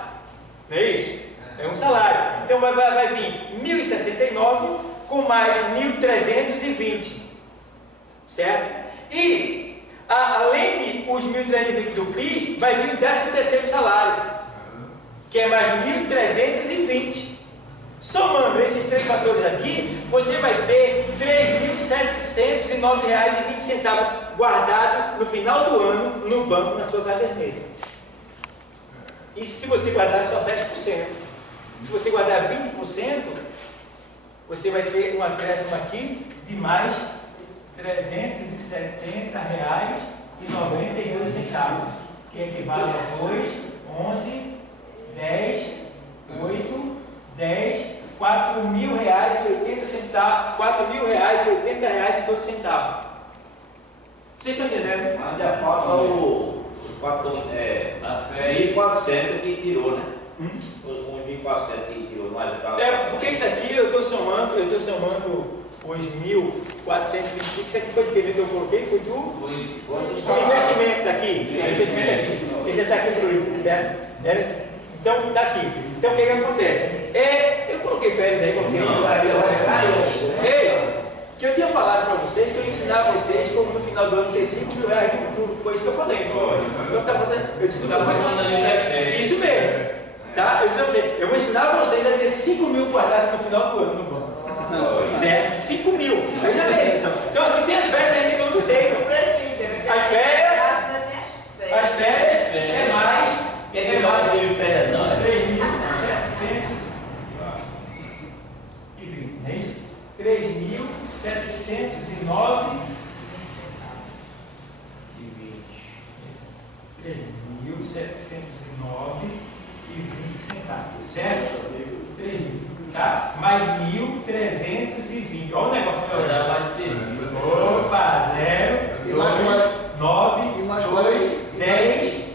Não é isso? É um salário. Então vai vir 1.069 com mais 1.320. Certo? E, além de os 1.320 do PIS, vai vir o 13º salário, que é mais 1.320. Somando esses três fatores aqui, você vai ter R$ 3.709,20 guardado no final do ano no banco, na sua caderneta. Isso se você guardar só 10%. Se você guardar 20%, você vai ter um acréscimo aqui de mais R$ 370,92, que equivale a 2, 11, 10, 8, 10, R$4.080, R$4.080,12. Vocês estão entendendo? Ainda falta os 1.400 que tirou, né? Os 1.400 que tirou. Porque isso aqui eu estou somando os 1.425, isso aqui foi de que eu coloquei, foi do investimento daqui, esse investimento aqui, ele já está aqui incluído, certo? Então, está aqui. Então, o que acontece? Eu coloquei férias aí, coloquei. Que eu tinha falado para vocês que eu ia ensinar vocês como no final do ano ter R$5.000, foi isso que eu falei. Então, tá falando, isso mesmo. Tá? Eu vou ensinar vocês a ter 5.000 guardados no final do ano no banco. Certo? 5.000. Então, aqui tem as férias ainda que eu não tenho. As férias é mais. Quer que eu não tive férias, não? 3.720, não é isso? 3.709,20. 3.709,20 centavos, certo? 3.000, tá? Mais 1.320. Olha o negócio que eu vou. Opa, 0, 2, 9, 2, 10.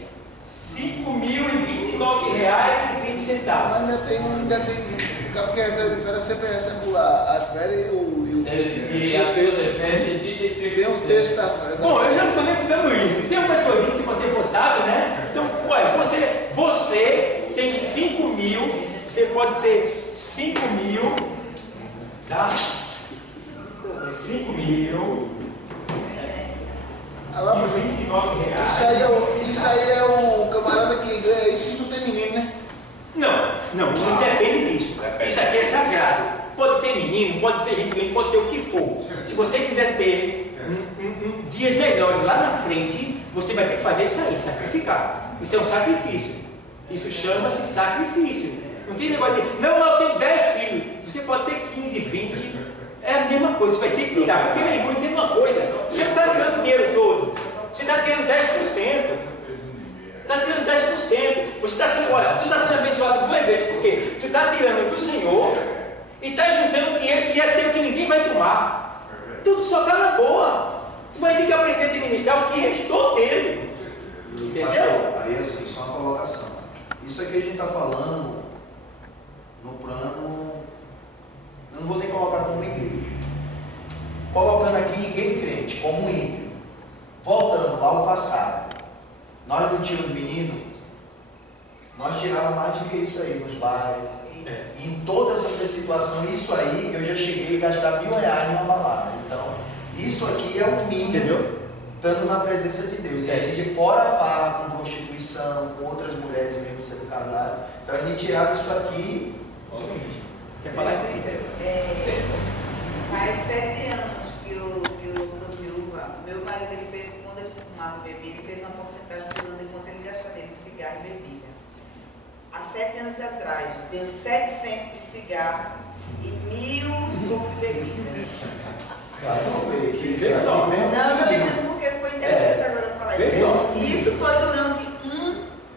R$5.029,20. Mas ainda tem o cara que sempre recebe as férias e o texto. Tem um texto da. Bom, eu já não estou nem botando isso. Tem algumas coisinhas, se você for sábio, né? Então, olha, você tem 5.000, você pode ter 5.000, tá? 5.029 R$29. Isso aí é o camarada que ganha isso e não tem menino, né? Não depende disso. Isso aqui é sagrado. Pode ter menino, pode ter gente, pode ter o que for. Se você quiser ter dias melhores lá na frente, você vai ter que fazer isso aí, sacrificar. Isso é um sacrifício. Isso chama-se sacrifício. Não tem negócio de, não, eu tenho 10 filhos. Você pode ter 15, 20. É a mesma coisa, você vai ter que tirar. Porque, meu irmão, tem uma coisa, você não está tirando o dinheiro todo. Você está tirando 10%. Está tirando 10%. Você está sendo, olha, tu está sendo abençoado 2 vezes, porque tu está tirando do Senhor e está juntando dinheiro que é teu, que ninguém vai tomar. Tudo só está na boa. Tu vai ter que aprender a administrar o que restou dele. Entendeu? Pastor, aí assim, só uma colocação. Isso aqui a gente está falando no plano, eu não vou nem colocar como igreja. Colocando aqui ninguém crente, como ímpio. Voltando lá ao passado. Nós não tínhamos meninos, nós tirávamos mais do que isso aí nos bairros. Em todas as outras situações, isso aí eu já cheguei a gastar R$1.000 numa balada. Então, isso aqui é o mínimo. Entendeu? Estando na presença de Deus. E a gente fora farra com prostituição, com outras mulheres mesmo sendo casadas. Então a gente tirava isso aqui. Quer falar? Faz 7 anos que eu sou viúva. Meu marido, ele fez, quando ele fumava bebida, ele fez uma porcentagem de quanto ele gastaria de cigarro e bebida. Há 7 anos atrás, deu 700 de cigarro e 1.000 e pouco de bebida. Não, Não, estou dizendo porque foi interessante agora eu falar isso. Isso foi durante 1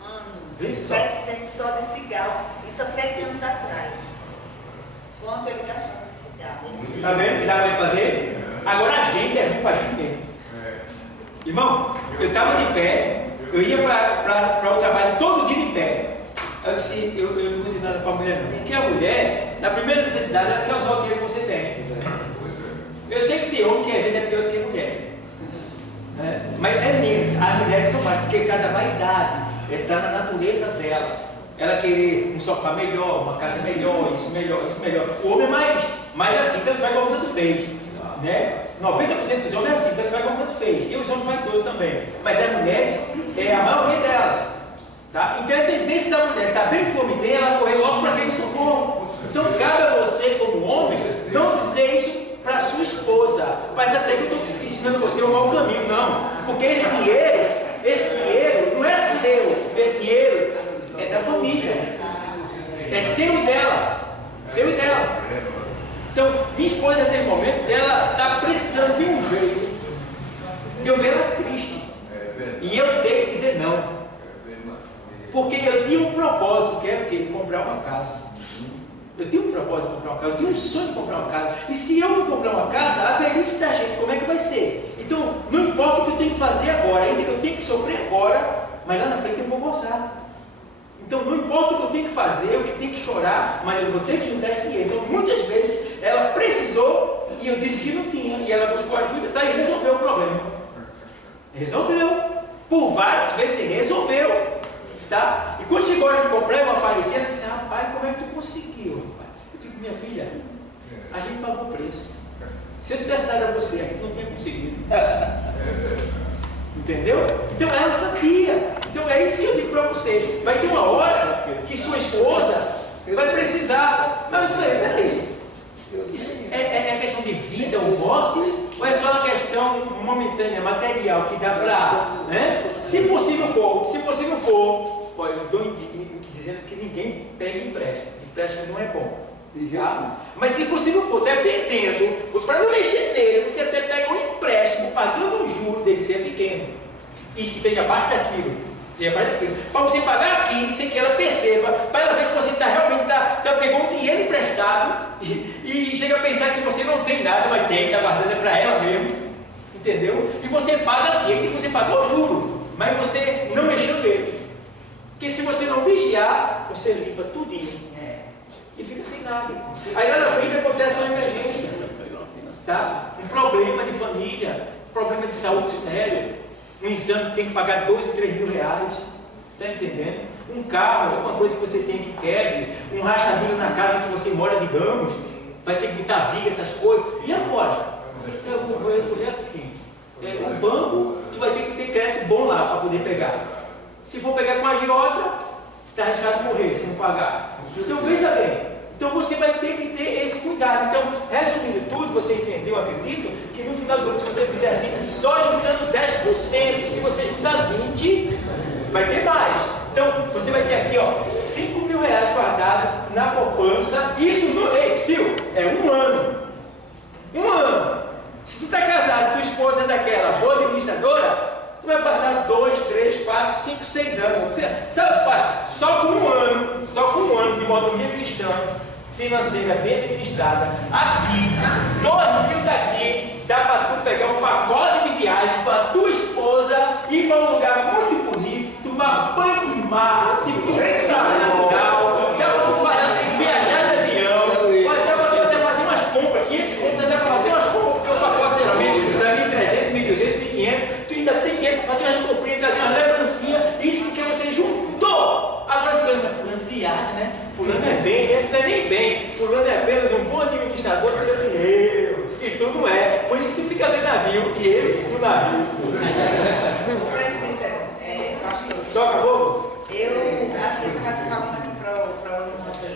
ano. 700 só de cigarro. Isso há 7 anos atrás. Quanto ele gastava de cigarro? Está vendo o que dá para fazer? Agora a gente é ruim para a gente mesmo. Irmão, eu estava de pé, eu ia para o trabalho todo dia de pé. Eu disse, eu não vou dizer nada para a mulher não. Porque a mulher, na primeira necessidade, ela quer usar o dinheiro que você tem. Eu sei que tem homem que às vezes é pior do que mulher. Mas é mesmo, as mulheres são mais, porque cada vaidade está na natureza dela. Ela querer um sofá melhor, uma casa melhor, isso melhor, isso melhor. O homem é mais assim, tanto vai como tanto fez. Né? 90% dos homens é assim, tanto vai como tanto fez. E os homens vaidosos também. Mas as mulheres, a maioria delas. Tá? Então a tendência da mulher, sabendo que o homem tem, ela correr logo para aquele socorro. Então cabe a você, como homem, não dizer isso para sua esposa, mas até que eu estou ensinando você o mau caminho, não. Porque esse dinheiro não é seu, esse dinheiro é da família, é seu e dela, seu e dela. Então, minha esposa, naquele momento, ela está precisando de um jeito de eu ver ela triste, e eu tenho que dizer não, porque eu tinha um propósito, que era o quê? Comprar uma casa. Eu tenho um propósito de comprar uma casa, eu tenho um sonho de comprar uma casa. E se eu não comprar uma casa, a velhice da gente, como é que vai ser? Então, não importa o que eu tenho que fazer agora, ainda que eu tenho que sofrer agora, mas lá na frente eu vou gozar. Então, não importa o que eu tenho que fazer, o que tenho que chorar, mas eu vou ter que juntar esse dinheiro. Então, muitas vezes, ela precisou e eu disse que não tinha. E ela buscou ajuda, tá? E resolveu o problema. Resolveu. Por várias vezes, resolveu. Tá? E quando chegou a hora de comprar, eu apareci, ela disse, rapaz, como é que tu conseguiu, rapaz? Eu digo, minha filha, a gente pagou o preço. Se eu tivesse dado a você, a gente não tinha conseguido. Entendeu? Então ela sabia. Então é isso que eu digo para vocês. Vai ter uma hora que sua esposa vai precisar. Mas isso aí, peraí. Isso é questão de vida ou morte? Ou é só uma questão momentânea, material, que dá para, né? Se possível for, olha, eu estou dizendo que ninguém pega empréstimo. Empréstimo não é bom. Tá? Mas se possível for, dependendo, para não mexer nele, você até pega um empréstimo, pagando um juro dele ser pequeno, e que esteja abaixo daquilo. Para você pagar aqui, sem que ela perceba, para ela ver que você realmente pegou um dinheiro emprestado e chega a pensar que você não tem nada, mas tem, está guardando para ela mesmo, entendeu? E você paga aqui, e você pagou o juro, mas você não mexeu nele. Porque se você não vigiar, você limpa tudinho e fica sem nada. Aí lá na frente acontece uma emergência, tá? Um problema de família, um problema de saúde sério. Um exame que tem que pagar 2 ou 3 mil reais, está entendendo? Um carro, alguma coisa que você tem que quebre, um rachadura na casa que você mora, digamos, vai ter que botar viga, essas coisas. E agora? Eu vou recorrer aqui. O banco, tu vai ter que ter crédito bom lá para poder pegar. Se for pegar com a agiota, está arriscado morrer se não pagar. Então veja bem. Então você vai ter que ter esse cuidado. Então, resumindo tudo, você entendeu, acredito, que no final do ano, se você fizer assim, só juntando 10%, se você juntar 20%, vai ter mais. Então, você vai ter aqui, ó, 5 mil reais guardado na poupança. Isso no, Sil, é um ano. Um ano. Se tu está casado, tua esposa é daquela boa administradora, tu vai 5, 6 anos. Você, sabe, pai, só com um ano de mordomia cristã financeira bem administrada, aqui, 2.000 daqui, dá para tu pegar um pacote de viagem com a tua esposa, ir para um lugar muito bonito, tomar banho de mar, de piscina natural, dá para tu viajar de avião, mas dá para tu até fazer umas compras, 500 compras, dá para fazer umas compras, porque o pacote geralmente dá 1.300, 1.200, 1.500, tu ainda tem dinheiro para fazer umas comprinhas, fazer umas lembrancinhas, isso porque você juntou. Agora fica olhando, fulano viaja, né? Fulano é bem, né? Não é nem bem, fulano é apenas um bom administrador do seu dinheiro, e tu não é, por isso que tu fica vendo navio, e ele do navio. Toca fogo? Eu, assim, eu estava falando aqui para o irmão aqui,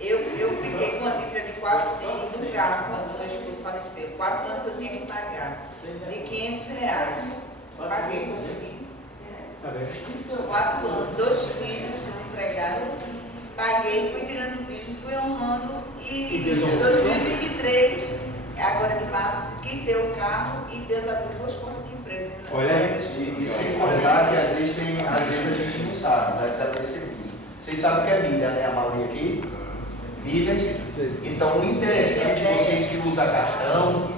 eu fiquei com uma dívida de 4 anos do carro quando meu esposo faleceu. 4 anos eu tinha que pagar, de R$500. Paguei, consegui. 4 anos, 2 filhos desempregados, paguei, fui tirando o dízimo, fui honrando e em 2023, agora de março, quitei o carro e Deus abriu 2 portas de emprego. Olha aí, e sem contar que às vezes a gente não sabe, está desapercebido. Vocês sabem o que é milha, né? A maioria aqui? Milhas. Então o interessante de vocês que usam cartão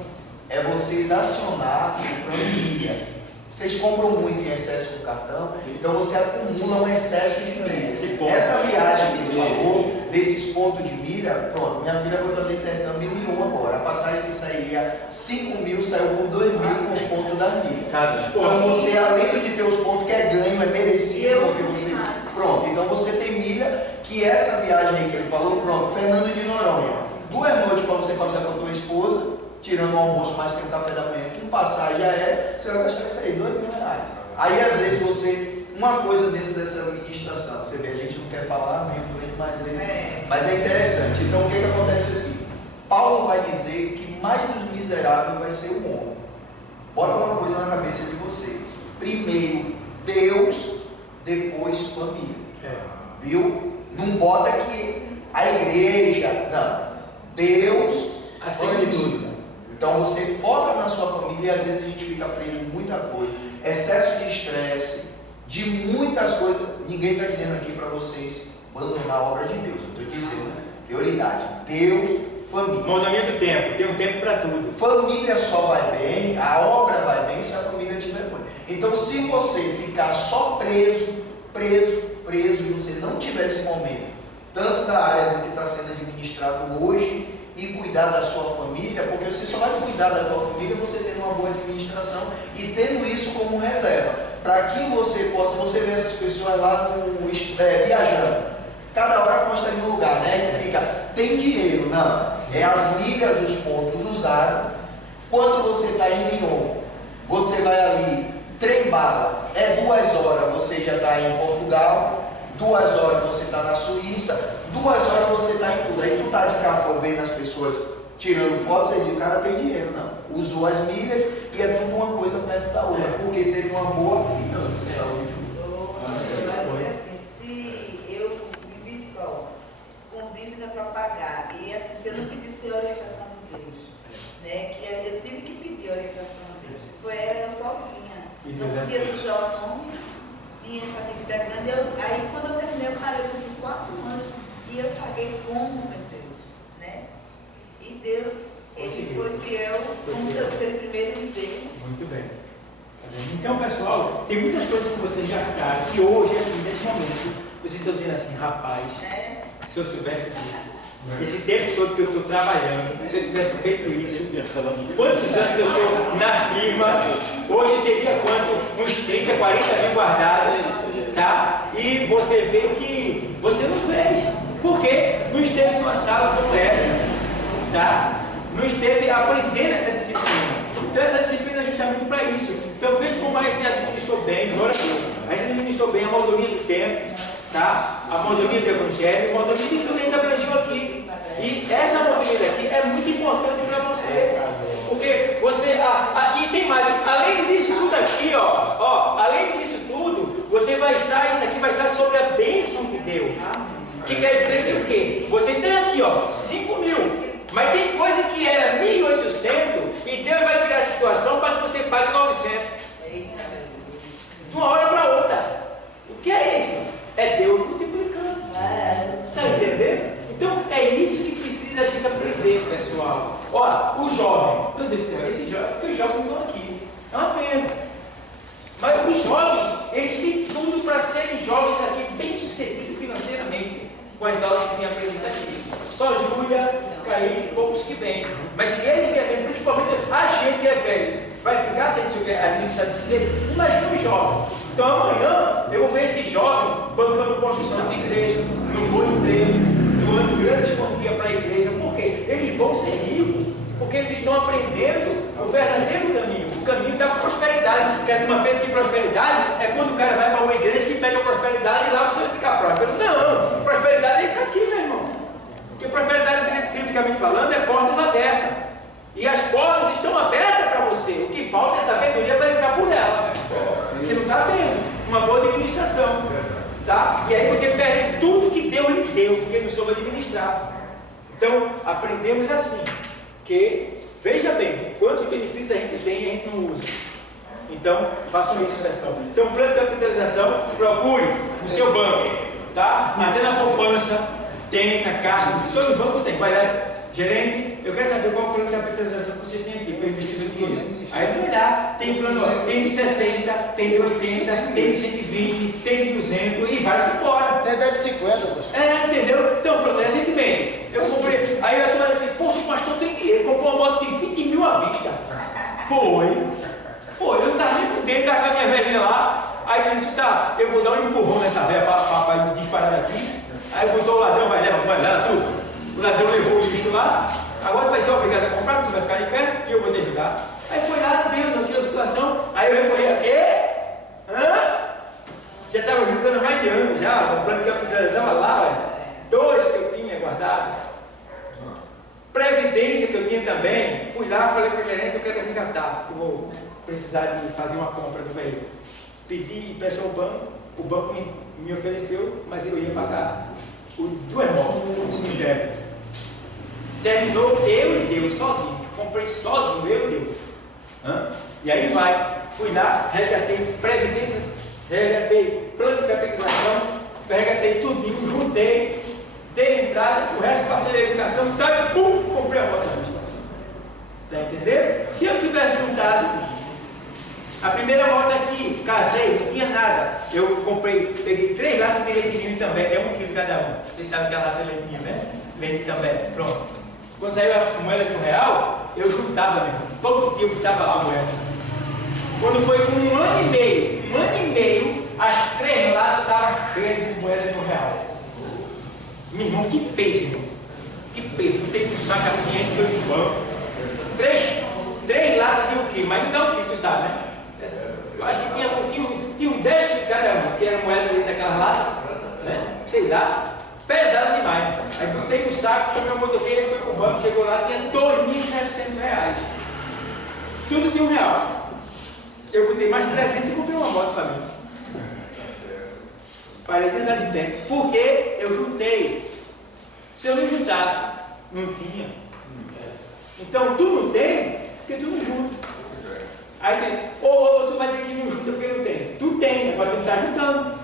é vocês acionar o plano milha. Vocês compram muito em excesso no cartão, então você acumula um excesso de milhas. Essa viagem que ele falou, desses pontos de milha, pronto, minha filha foi fazer intercâmbio em Lyon agora. A passagem que sairia 5.000 saiu por 2.000 com os pontos das milhas. Então você, além de ter os pontos que é ganho, é merecido, porque você. Pronto, então você tem milha, que essa viagem aí que ele falou, pronto, Fernando de Noronha. 2 noites para você passar com a tua esposa, tirando o almoço, mais tem um café da manhã, com passagem aérea, você vai gastar isso aí, R$2.000. Aí às vezes você, uma coisa dentro dessa administração, você vê, a gente não quer falar mesmo, mas é interessante. Então o que acontece aqui? Paulo vai dizer que mais dos miseráveis vai ser o homem. Bota uma coisa na cabeça de vocês. Primeiro Deus, depois família. Viu? Não bota que a igreja, não. Deus, a família. Então você foca na sua família e às vezes a gente fica preso em muita coisa, excesso de estresse, de muitas coisas. Ninguém está dizendo aqui para vocês abandonar a obra de Deus. Eu estou dizendo, prioridade, Deus, família. Mordomia do tempo, tem um tempo para tudo. Família só vai bem, a obra vai bem se a família estiver bem. Então se você ficar só preso e você não tiver esse momento, tanto da área do que está sendo administrado hoje, e cuidar da sua família, porque você só vai cuidar da sua família você tendo uma boa administração e tendo isso como reserva, para que você possa, você ver essas pessoas lá viajando, cada hora posta em um lugar, né, que fica, tem dinheiro, não, é as milhas, os pontos usados. Quando você está em Lyon, você vai ali, trem-bala, é 2 horas, você já está em Portugal, 2 horas você está na Suíça, 2 horas você está em tudo. Aí tu está de carro vendo as pessoas tirando fotos, aí o cara tem dinheiro, não. Usou as milhas e é tudo uma coisa perto da outra, porque teve uma boa finança, saúde. Assim, se eu vivi só, com dívida para pagar, e assim, se eu não pedisse a orientação de Deus, né, que eu tive que pedir a orientação de Deus, foi eu sozinha, não podia sujar o nome, tinha essa dívida grande, aí quando eu terminei, eu parei assim 4 anos, e eu paguei como, meu Deus, né? E Deus, Ele foi fiel, como se ele primeiro me deu. Muito bem. Então, pessoal, tem muitas coisas que vocês já ficaram, que hoje, aqui, nesse momento, vocês estão dizendo assim, rapaz, se eu soubesse disso, esse tempo todo que eu estou trabalhando, se eu tivesse feito isso, quantos anos eu estou na firma, hoje eu teria quanto? Uns 30, 40 mil guardados, tá? E você vê que você não fez. Porque não esteve numa sala como essa, tá? Não esteve aprendendo essa disciplina. Então essa disciplina é justamente para isso. Então veja como a gente administrou bem, glória a Deus. A gente administrou bem a mordomia do tempo, tá? A mordomia do evangelho, a mordomia de tudo a gente abrangiu aqui. E essa mordomia daqui é muito importante para você. Porque você, e tem mais, além disso tudo aqui, além disso tudo, você vai estar, isso aqui vai estar sobre a bênção de Deus. Que quer dizer que o quê? Você tem aqui, 5.000, mas tem coisa que era 1.800 e Deus vai criar a situação para que você pague 900. De uma hora para outra. Ó, o jovem, meu Deus do céu, esse jovem, porque os jovens estão aqui. É uma pena. Mas os jovens, eles têm tudo para serem jovens aqui, bem sucedidos financeiramente, com as aulas que têm aprendido aqui. Só Júlia, Kaique, poucos que vêm. Mas se ele vier bem, principalmente a gente que é velho, vai ficar sem administrar desse jeito, imagina os jovens. Então amanhã eu vou ver esse jovem bancando construção de igreja, num bom emprego, doando grandes quantias para a igreja, porque eles vão ser ricos, porque eles estão aprendendo o verdadeiro caminho, o caminho da prosperidade. Porque uma vez que prosperidade é quando o cara vai para uma igreja que pega a prosperidade e lá você vai ficar próspero. Não, prosperidade é isso aqui, meu irmão. Porque prosperidade, biblicamente falando, é portas abertas. E as portas estão abertas para você. O que falta é sabedoria para entrar por ela. Que não está tendo uma boa administração. Tá? E aí você perde tudo que Deus lhe deu, porque não soube administrar. Então, aprendemos assim. Que, veja bem, quantos benefícios a gente tem e a gente não usa. Então, façam isso, pessoal. Então, plano de capitalização, procure no seu banco. Tá? Até na poupança, tem na caixa, todo banco tem. Vai lá, gerente, eu quero saber qual plano de capitalização que vocês têm aqui para investir seu dinheiro. Aí tem lá, tem plano, tem de 60, tem de 80, tem de 120, tem de 200 e vai-se embora. Tem até de 50, pastor. Entendeu? Então, pronto, recentemente, eu comprei, aí eu falei assim, poxa, o pastor tem dinheiro, comprou uma moto de 20 mil à vista. Foi, eu não estava nem por dentro, estava com a minha velhinha lá, aí ele disse, tá, eu vou dar um empurrão nessa velha para me disparar daqui. Aí botou o ladrão, vai levar tudo. O ladrão levou o lixo lá, agora tu vai ser obrigado a comprar, tu vai ficar de pé e eu vou te ajudar. Aí foi lá, Deus, aquela situação, aí eu recorri a quê? Já estava juntando mais de ano já, comprando capital, estava lá, 2 que eu tinha guardado. Previdência que eu tinha também, fui lá, falei para o gerente, eu quero resgatar, eu vou precisar de fazer uma compra do veículo. Pedi, emprestou o banco me ofereceu, mas eu ia pagar do irmão, isso me deve. Terminou eu e Deus, sozinho, comprei sozinho, eu e Deus. E aí fui lá, resgatei previdência, resgatei plano de capitalização, resgatei tudinho, juntei, dei entrada, o resto parcelei no cartão, e pum, comprei a moto da administração. Está entendendo? Se eu tivesse juntado a primeira moto aqui, casei, não tinha nada, eu peguei 3 latas de leite ninho também, que é 1 quilo cada um. Vocês sabem que é a lata de leite ninho, né? Leite também, pronto. Quando saiu a moeda de R$1, eu juntava mesmo, todo dia eu juntava lá a moeda. Quando foi com 1 ano e meio, as 3 latas estavam cheias de moeda de R$1. Meu irmão, que peso, irmão. Que peso. Tem um saco assim, aí foi no banco. 3 latas de 1 quilo, mas não dá 1 quilo, tu sabe, né? Eu acho que tinha uns 10 de cada um, que era moeda dentro daquela lata, né? Sei lá. Pesado demais. Aí botei no saco, chamei o motoqueiro, foi pro banco, chegou lá, tinha R$2.700. Tudo de R$1. Eu botei mais de 300 e comprei uma moto para mim. Parei de andar de tempo. Porque eu juntei. Se eu não juntasse, não tinha. Então tu não tem, porque tu não junta. Aí tem, ou tu vai ter que ir não junta porque não tem. Tu tem, agora tu não está juntando.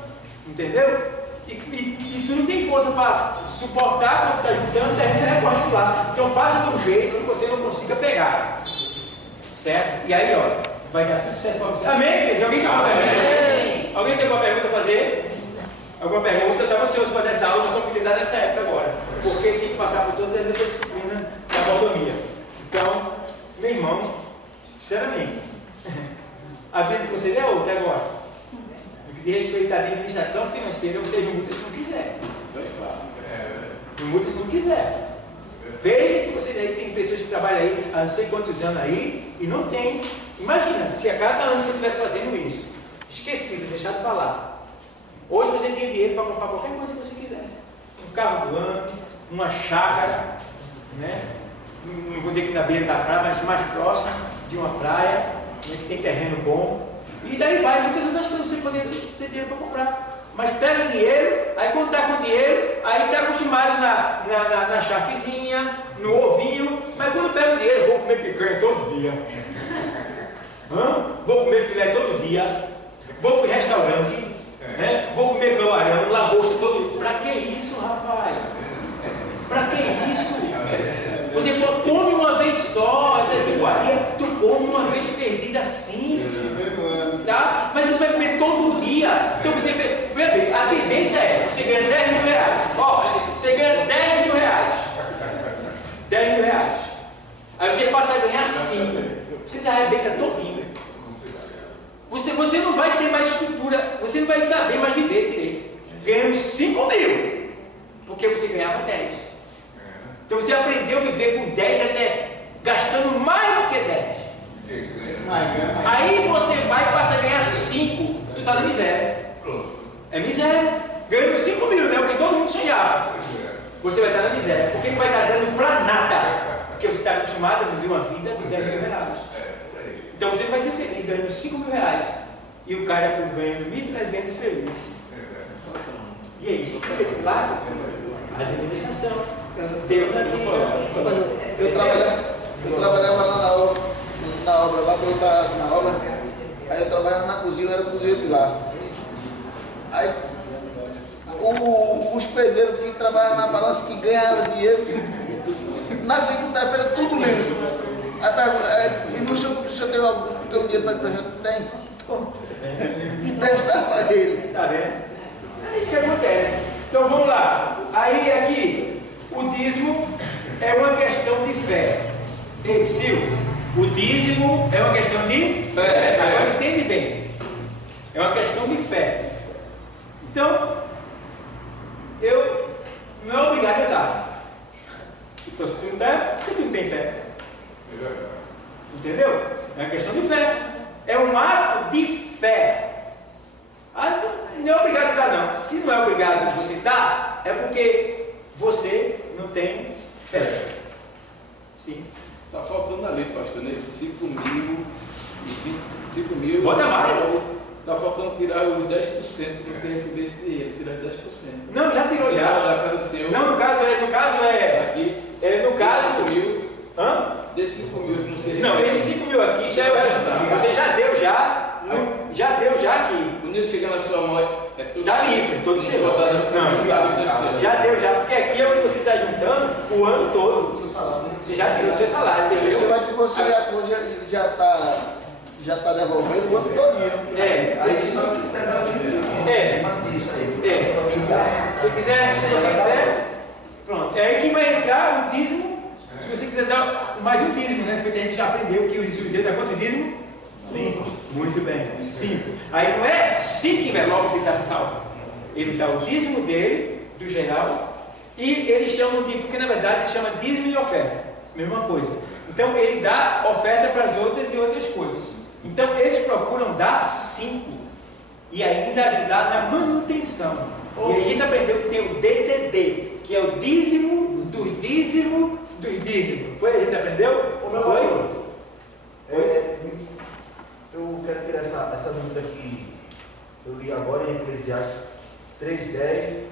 Entendeu? E tu não tem força para suportar quando tu está juntando, termina recorrendo lá. Então faça de um jeito que você não consiga pegar. Certo? E aí, ó, vai dar 5% para você. Amém, igreja? Alguém tem uma pergunta? Alguém tem alguma pergunta a fazer? Alguma pergunta? Eu estava ansioso para essa aula, mas só podia dar nessa época agora. Porque tem que passar por todas as outras disciplinas da mordomia. Então, meu irmão, sinceramente, a vida de vocês é outra agora. De respeitar a administração financeira, vocês não mudam se não quiser. Não mudam se não quiser. Veja que vocês aí tem pessoas que trabalham aí há não sei quantos anos aí e não tem. Imagina, se a cada ano você estivesse fazendo isso, esquecido, deixado para lá. Hoje você tem dinheiro para comprar qualquer coisa que você quisesse. Um carro do ano, uma chácara, né? Não vou dizer que na beira da praia, mas mais próximo de uma praia, né, que tem terreno bom. E daí vai, muitas outras coisas você poderia ter dinheiro para comprar. Mas pega o dinheiro, aí quando está com dinheiro, aí está acostumado na charquezinha, no ovinho, mas quando pega o dinheiro, vou comer picanha todo dia. Vou comer filé todo dia, vou para o restaurante, né? Vou comer camarão, lagosta todo dia. Para que isso, rapaz? Para que isso? Você come uma vez aprender todo dia. Então você vê bem, a tendência é, você ganha 10 mil reais. Ó, você ganha 10 mil reais. 10 mil reais. Aí você passa a ganhar 5. Você se arrebenta todinho. Você não vai ter mais estrutura, você não vai saber mais viver direito. Ganhando 5 mil, porque você ganhava 10. Então você aprendeu a viver com 10 até gastando mais do que 10. Aí você vai e passa a ganhar 5, tu está na miséria. É miséria. Ganhando 5 mil, né? O que todo mundo sonhava. Você vai estar na miséria, porque não vai estar dando para nada. Porque você está acostumado a viver uma vida de 10 mil reais. Então você vai ser feliz ganhando 5 mil reais. E o cara ganhando 1.300 feliz. E é isso, claro. A administração. Deus na vida. Eu trabalhava lá na obra, lá quando eu estava na obra, aí eu trabalhava na cozinha, eu era cozinheiro de lá. Aí os pedreiros que trabalhavam na balança, que ganhavam dinheiro, na segunda-feira tudo livre. Aí pergunta, o senhor tem um dinheiro para emprestar? Tem. Emprestava ele. Está vendo? É isso que acontece. Então vamos lá. Aí aqui, o dízimo é uma questão de fé. Ei, Silvio, o dízimo é uma questão de fé. Agora entende bem. É uma questão de fé. Então, eu não é obrigado a dar. Então, se tu não der, porque tu não tem fé. Entendeu? É uma questão de fé. É um ato de fé. Ah, não é obrigado a dar, não. Se não é obrigado você dar, é porque você não tem fé. Sim. Está faltando ali, pastor, né? 5 mil. Bota mais. Está faltando tirar os 10% para você receber esse dinheiro, tirar os 10%. Não, já tirou já. Da casa do Senhor. Não, no caso é. Aqui. No caso. 5 mil. Hã? Desses 5 mil que não seria. Não, esses 5 mil aqui já é o resultado. Você já deu já. Já deu já aqui. Quando ele chega na sua mão, é tudo. Dá livre, todo chegou. Não, já deu já, porque aqui é o que você está juntando o ano todo. Você já tirou o seu salário, entendeu? Você vai que você já está devolvendo o ano todinho. Aí só se quiser dar isso aí. Se você quiser, pronto. É aí que vai entrar o dízimo. Se você quiser dar mais um dízimo, né? Foi que a gente já aprendeu que o judeu dá quanto dízimo? 5. Muito bem, 5. Aí não é 5 envelopes que está salvo. Ele dá o dízimo dele, do geral, e eles chamam de, porque na verdade ele chama dízimo e oferta. Mesma coisa. Então ele dá oferta para as outras e outras coisas. Então eles procuram dar 5 e ainda ajudar na manutenção. E a gente aprendeu que tem o DDD, que é o dízimo dos dízimos dos dízimos. Foi? A gente aprendeu? Eu quero tirar essa dúvida que eu li agora em Eclesiastes 3:10,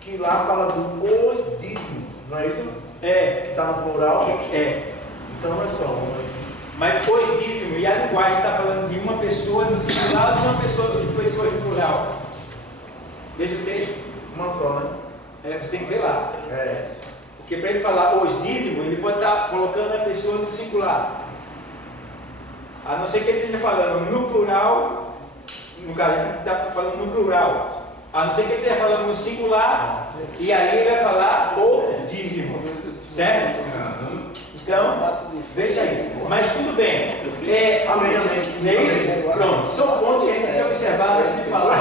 que lá fala dos dízimos, não é isso? É. Está no plural? É. Então não é só um, não é isso? Mas os dízimos, e a linguagem está falando de uma pessoa no singular ou de uma pessoa no plural? Veja o texto. Uma só, né? Você tem que ver lá. É. Porque para ele falar os dízimos, ele pode estar colocando a pessoa no singular. A não ser que ele esteja falando no plural, no caso ele está falando no plural. A não ser que ele esteja falando no singular, e aí ele vai falar o dízimo. Certo? Então, veja aí. Mas tudo bem. Amém. Pronto. São pontos que a gente tem que observar antes de falar.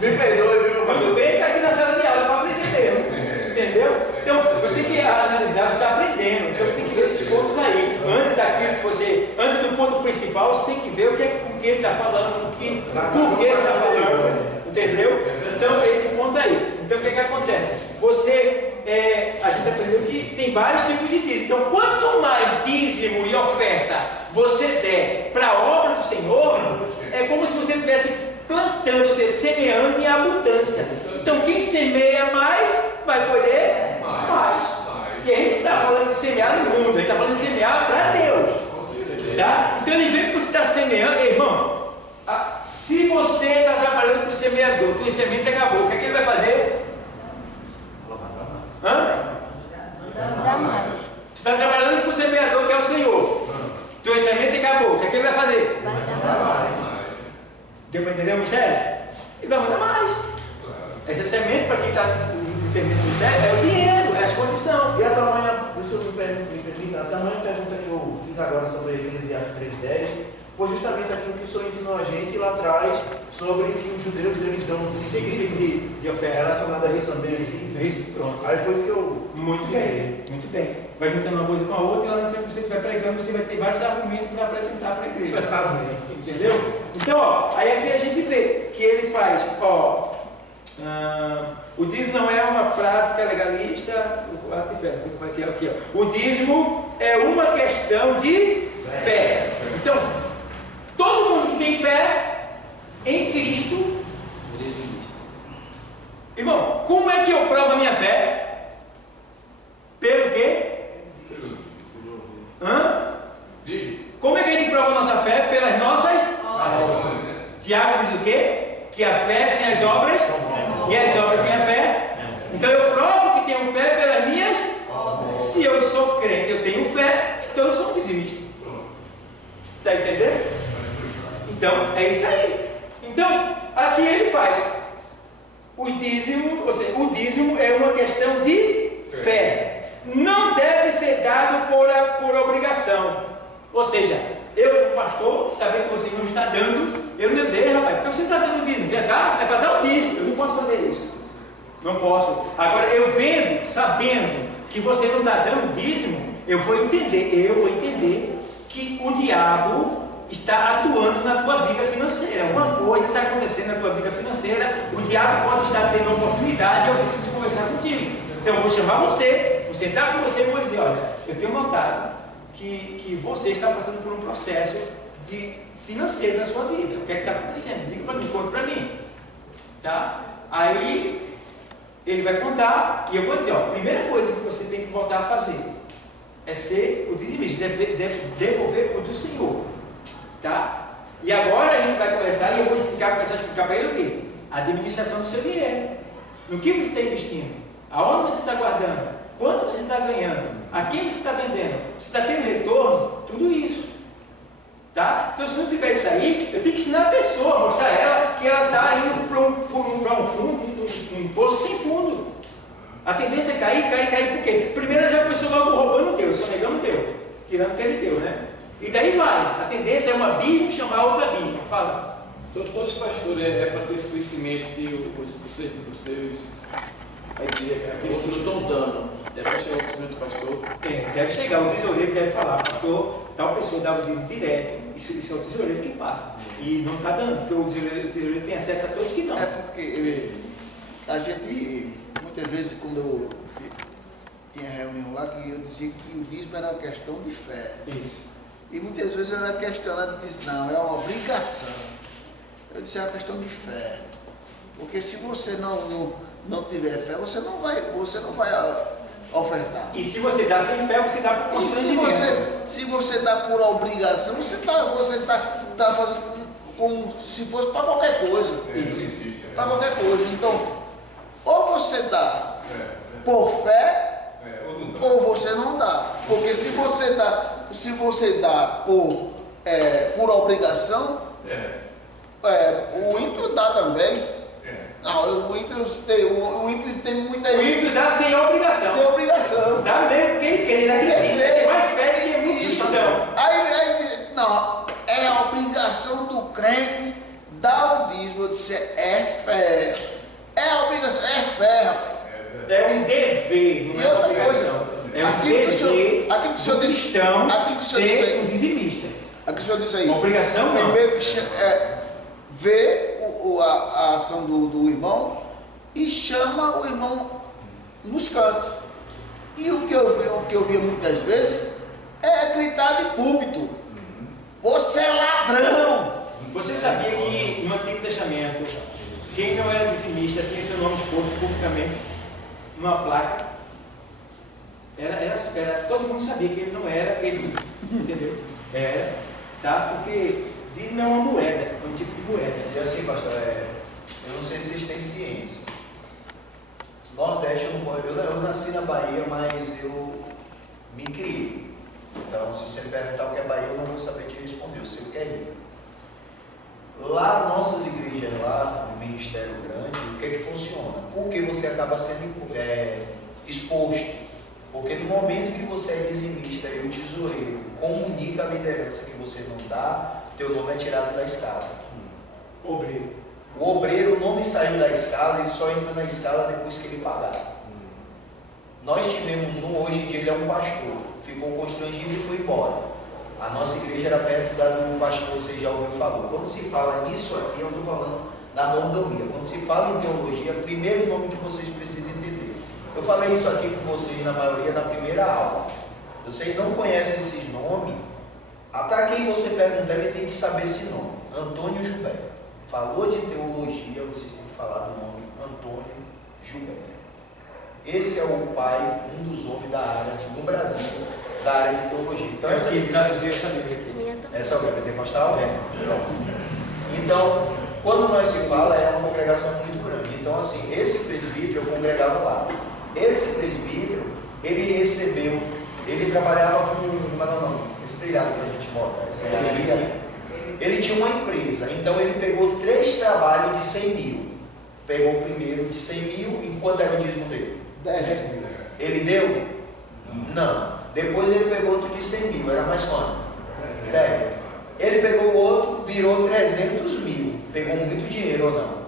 Me perdoe, viu? Muito bem, está aqui na sala de aula para aprender. Entendeu? Então, você tem que analisar, você está aprendendo. Então, você tem que ver esses pontos aí. Antes do ponto principal, você tem que ver com que ele está falando, por que ele está falando. Entendeu? Então, esse ponto aí. Então, o que acontece? A gente aprendeu que tem vários tipos de dízimo. Então, quanto mais dízimo e oferta você der para a obra do Senhor, é como se você estivesse plantando, você semeando em abundância. Então, quem semeia mais, vai colher mais. E a gente não está falando de semear no mundo, a gente está falando de semear para Deus. Tá? Então, ele vê que você está semeando, irmão. Se você está trabalhando para o semeador, tua semente acabou, o que é que ele vai fazer? Não dá mais. Tu está trabalhando para o semeador, que é o Senhor. Tua semente acabou, o que é que ele vai fazer? Vai dar mais. Deu para entender o mistério? Ele vai mandar mais. Essa semente, para quem está entendendo o mistério, é o dinheiro, é as condições. E a tamanha, por isso eu me permito, a tamanha pergunta que eu fiz agora sobre Eclesiastes 3:10 foi justamente aquilo que o Senhor ensinou a gente lá atrás, sobre que os judeus eles dão um significado de oferta relacionado a isso também. É isso? Pronto. Aí foi isso que eu. Muito bem, muito bem. Vai juntando uma coisa com a outra e lá na frente você estiver pregando, você vai ter vários argumentos para apresentar para a igreja. Entendeu? Então, ó, aí aqui a gente vê que ele faz, ó, o dízimo não é uma prática legalista, aqui, ó. O dízimo é uma questão de fé. Então, todo mundo que tem fé em Cristo, irmão, como é que eu provo a minha fé? Pelo quê? Como é que a gente prova a nossa fé? Pelas nossas obras. Tiago diz o quê? Que a fé sem as obras e as obras sem a fé. Então eu provo que tenho fé pelas minhas obras. Se eu sou crente, eu tenho fé, então eu sou um dizimista. Está entendendo? Então é isso aí. Então aqui ele faz o dízimo, ou seja, o dízimo é uma questão de fé. Não deve ser dado por obrigação. Ou seja, eu, como pastor, sabendo que você não está dando, eu não devo dizer, rapaz, porque você está dando dízimo? Vem cá, é para dar o dízimo, eu não posso fazer isso. Não posso. Agora, eu vendo, sabendo que você não está dando dízimo, eu vou entender que o diabo está atuando na tua vida financeira. Alguma coisa está acontecendo na tua vida financeira, o diabo pode estar tendo a oportunidade, eu preciso conversar contigo. Então eu vou chamar você, vou sentar com você e vou dizer, olha, eu tenho notado que você está passando por um processo financeiro na sua vida. O que é que está acontecendo? Diga para mim, conta para mim. Tá? Aí ele vai contar e eu vou dizer, ó, a primeira coisa que você tem que voltar a fazer é ser o dizimista, deve devolver o do Senhor. Tá? E agora a gente vai conversar e eu vou começar a explicar para ele o quê? A administração do seu dinheiro. No que você está investindo? Aonde você está guardando? Quanto você está ganhando? A quem você está vendendo? Você está tendo retorno? Tudo isso. Tá? Então, se não tiver isso aí, eu tenho que ensinar a pessoa, mostrar a ela que ela está indo para um fundo, um poço sem fundo. A tendência é cair, por quê? Primeiro já começou logo roubando o teu, sonegando o teu, tirando o que ele deu, né? E daí vai. A tendência é uma bíblia chamar outra bíblia. Fala. Todos os pastores é para ter esse conhecimento que os seus. Aqueles que não estão dando, deve chegar o conhecimento do pastor? Deve chegar, o tesoureiro deve falar, pastor, tal pessoa dá o dinheiro direto, isso é o tesoureiro que passa, e não está dando, porque o tesoureiro tem acesso a todos que não. É porque a gente, muitas vezes, quando eu tinha reunião lá, que eu dizia que o dízimo era uma questão de fé. Isso. E muitas vezes era questão, ela disse, não, é uma obrigação. Eu disse, é uma questão de fé. Porque se você não tiver fé, você não vai ofertar. E se você dá sem fé, você dá por constrangimento. E se você dá por obrigação, você tá fazendo como se fosse para qualquer coisa. Para qualquer coisa. Então, ou você dá por fé, ou você não dá. Porque se você dá por obrigação, o ímpio dá também. Não, o ímpio tem muita gente. O ímpio dá sem obrigação. Sem obrigação. Dá mesmo porque ele crê, ele acredita. Ele tem mais fé que é muito cristão. Aí, não, é a obrigação do crente dar o dízimo. Eu disse, é fé. É a obrigação, é fé, rapaz. É um dever, não e é outra uma coisa, é um dever aqui que o senhor disse, cristão ser um dizimista. Aqui que o senhor disse aí. Uma obrigação não. Primeiro ver a ação do irmão e chama o irmão nos cantos. E o que eu via muitas vezes é gritar de púlpito. Você é ladrão! Você sabia que no Antigo Testamento, quem não era dizimista tinha seu nome exposto publicamente numa placa? Todo mundo sabia que ele não era aquele, entendeu? Era, tá? Porque dízimo é uma moeda, é um tipo de moeda. E assim, pastor, eu não sei se vocês têm ciência. Nordeste, eu nasci na Bahia, mas eu me criei. Então, se você me perguntar o que é Bahia, eu não vou saber te responder, eu sei o que é ir. Lá, nossas igrejas lá, no Ministério Grande, o que é que funciona? Porque você acaba sendo exposto. Porque no momento que você é dizimista e o tesoureiro comunica a liderança que você não dá, teu nome é tirado da escala. Obreiro. O obreiro, o nome saiu da escala e só entra na escala depois que ele pagar. Nós tivemos um, hoje em dia ele é um pastor, ficou constrangido e foi embora. A nossa igreja era perto da do pastor, você já ouviu falar. Quando se fala nisso aqui, eu estou falando da mordomia. Quando se fala em teologia, primeiro nome que vocês precisam entender. Eu falei isso aqui com vocês, na maioria, na primeira aula. Vocês não conhecem esses nomes, para quem você perguntar, ele tem que saber esse nome. Antônio Gilberto. Falou de teologia, vocês têm que falar do nome Antônio Gilberto. Esse é o pai, um dos homens da área do Brasil, da área de teologia. Então, essa aqui traduziu essa Bíblia aqui. Essa é a Bíblia pentecostal? É. Então, quando nós se fala, é uma congregação muito grande. Então, assim, esse presbítero eu congregava lá. Esse presbítero, ele recebeu, ele trabalhava com, como é o nome? Esse telhado que a gente bota, essa galeria. Ele tinha uma empresa, então ele pegou 3 trabalhos de 100 mil. Pegou o primeiro de 100 mil, e quanto era o dízimo dele? 10 mil. Ele deu? Não. Depois ele pegou outro de 100 mil, era mais quanto? 10. Ele pegou o outro, virou 300 mil. Pegou muito dinheiro ou não?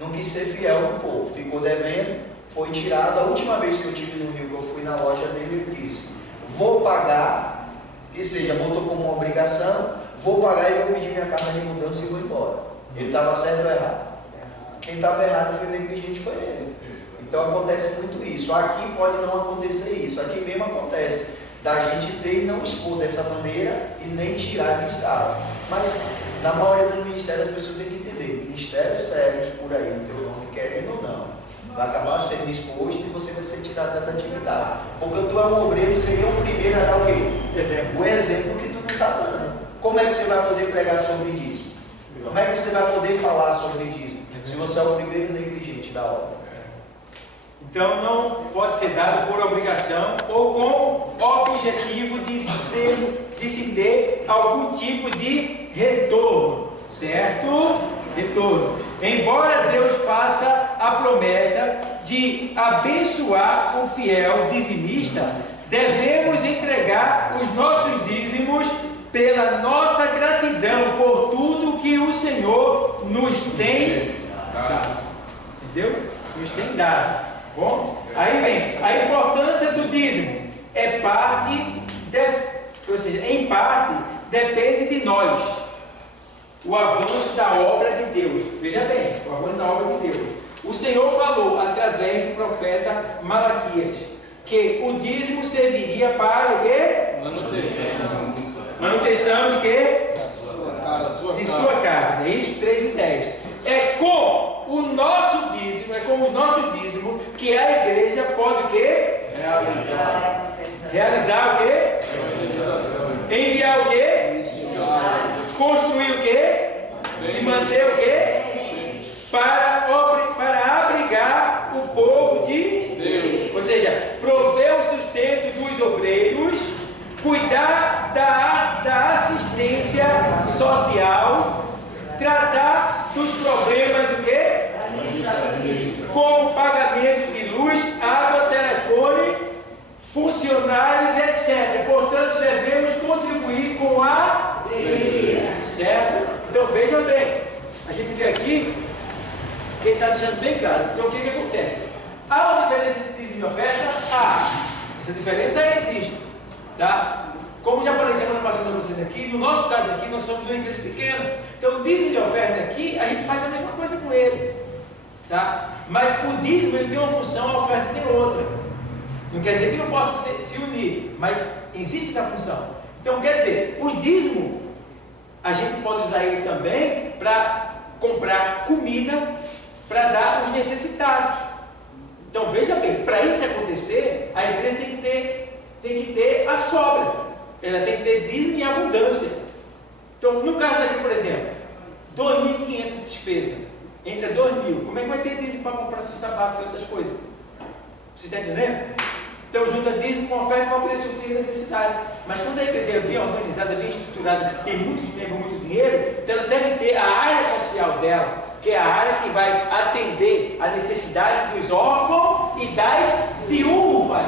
Não quis ser fiel no povo, ficou devendo, foi tirado. A última vez que eu estive no Rio, que eu fui na loja dele, ele disse: vou pagar, que seja, botou como uma obrigação, vou pagar e vou pedir minha carta de mudança e vou embora. Ele estava certo ou errado? Quem estava errado foi negligente, foi ele. Então acontece muito isso. Aqui pode não acontecer isso, aqui mesmo acontece da gente ter e não expor dessa maneira e nem tirar de escala. Mas na maioria dos ministérios as pessoas têm que entender: ministérios sérios por aí, teu nome querendo ou não, vai acabar sendo exposto e você vai ser tirado das atividades. Porque tu é um obreiro e seria o primeiro a dar o quê? Exemplo. O exemplo que tu não está dando. Como é que você vai poder pregar sobre dízimo? Como é que você vai poder falar sobre dízimo? Se você é o primeiro negligente da obra. Então não pode ser dado por obrigação ou com objetivo de se ter algum tipo de retorno, certo? Retorno. Embora Deus faça a promessa de abençoar o fiel dizimista, devemos entregar os nossos dízimos pela nossa gratidão por tudo que o Senhor nos tem dado. Entendeu? Nos tem dado. Bom, aí vem a importância do dízimo. É parte, ou seja, em parte, depende de nós. O avanço da obra de Deus. Veja bem, o avanço da obra de Deus. O Senhor falou através do profeta Malaquias que o dízimo serviria para o quê? Manutenção de quê? De sua casa. É isso? 3:10. É com o nosso dízimo, é com os nossos dízimos que a igreja pode o quê? Realizar o quê? Enviar o quê? Construir o quê? E manter o quê? Para abrigar o povo de Deus. Ou seja, prover o sustento dos obreiros, cuidar da assistência social, tratar dos problemas o quê? Com o pagamento de luz, água, telefone, funcionários, etc. Portanto, devemos contribuir com a certo? Então veja bem, a gente vê aqui que ele está deixando bem claro. Então o que acontece? Há uma diferença de dízimo e oferta? Essa diferença existe, tá? Como já falei semana passada para vocês aqui, no nosso caso aqui, nós somos uma igreja pequena. Então o dízimo de oferta aqui, a gente faz a mesma coisa com ele, tá? Mas o dízimo ele tem uma função, a oferta tem outra. Não quer dizer que não possa se unir, mas existe essa função. Então quer dizer, o dízimo a gente pode usar ele também para comprar comida para dar aos necessitados. Então veja bem, para isso acontecer, a igreja tem que ter a sobra. Ela tem que ter dízimo em abundância. Então, no caso daqui, por exemplo, 2.500 de despesa, entra 2.000, como é que vai ter dízimo para comprar cesta básica e outras coisas? Você está entendendo? Então junta dízimo com oferta para poder suprir a necessidade. Mas quando a igreja é bem organizada, bem estruturada, tem muitos membros, muito dinheiro, então ela deve ter a área social dela, que é a área que vai atender a necessidade dos órfãos e das viúvas,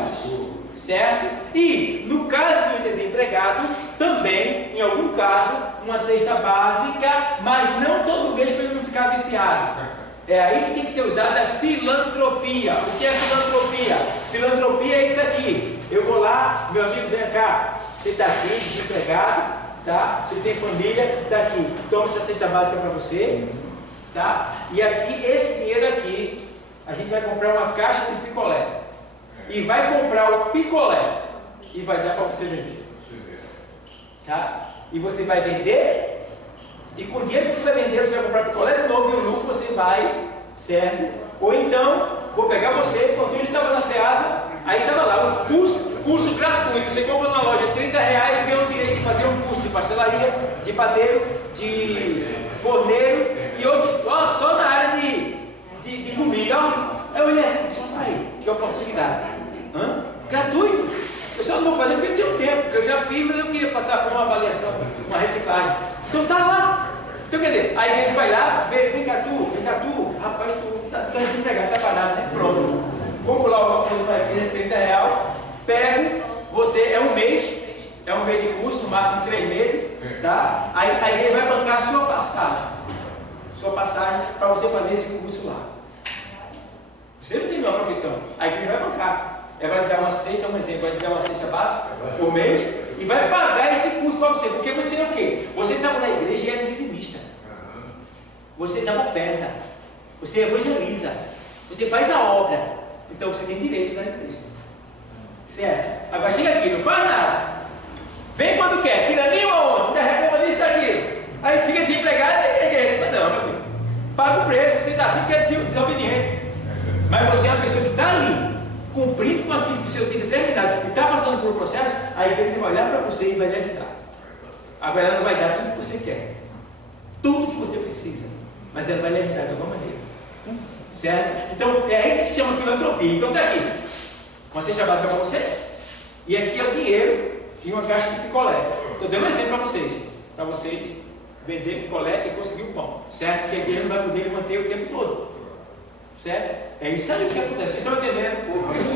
certo? E no caso do desempregado, também, em algum caso, uma cesta básica, mas não todo mês para ele não ficar viciado. É aí que tem que ser usada a filantropia. O que é filantropia? Filantropia é isso aqui. Eu vou lá, meu amigo, vem cá. Você está aqui, desempregado, tá? Você tem família, está aqui. Toma essa cesta básica para você, tá? E aqui, esse dinheiro aqui, a gente vai comprar uma caixa de picolé. E vai comprar o picolé. E vai dar para você vender. Tá? E você vai vender. E com o dinheiro que você vai vender, você vai comprar picolé de novo e o lucro você vai, certo? Ou então, vou pegar você, porque ele estava na Ceasa, aí estava lá, um curso gratuito. Você compra na loja R$30 e ganha o direito de fazer um curso de pastelaria, de padeiro, de forneiro e outros, ó, só na área de comida. Ó. Eu olhei assim, só aí, que oportunidade. Hã? Gratuito. Eu só não vou fazer porque eu tenho tempo, porque eu já fiz, mas eu queria passar por uma avaliação, uma reciclagem. Então tá lá. Então quer dizer, a igreja vai lá, vem cá tu, rapaz, tu tá desempregado, tá parado, né? Pronto. Compro lá uma coisa para a igreja, R$30, pego, você é um mês de custo, no máximo 3 meses, tá? Aí a igreja vai bancar a sua passagem para você fazer esse curso lá. Você não tem nenhuma profissão, a igreja vai bancar. Ela vai te dar uma cesta, um exemplo, vai te dar uma cesta básica por mês e vai pagar esse curso para você, porque você é o quê? Você estava na igreja e é dizimista. Você dá oferta, você evangeliza, você faz a obra, então você tem direito na igreja. Certo? Agora chega aqui, não faz nada. Vem quando quer, tira nenhuma onda, não reclama disso daquilo. Aí fica desempregado e tem igreja. Mas não, meu filho. Paga o preço, você está assim porque é desobediente. Mas você é uma pessoa que está ali, cumprindo com aquilo que o Senhor tem determinado, e está passando por um processo, a igreja vai olhar para você e vai lhe ajudar. Agora ela não vai dar tudo que você quer, tudo que você precisa, mas ela vai lhe ajudar de alguma maneira. Certo? Então é aí que se chama filantropia. Então está aqui, uma cesta básica para você, e aqui é o dinheiro e uma caixa de picolé. Estou dando um exemplo para vocês vender picolé e conseguir o pão. Certo? Porque a igreja não vai poder manter o tempo todo. Certo? É isso aí que acontece, vocês estão entendendo?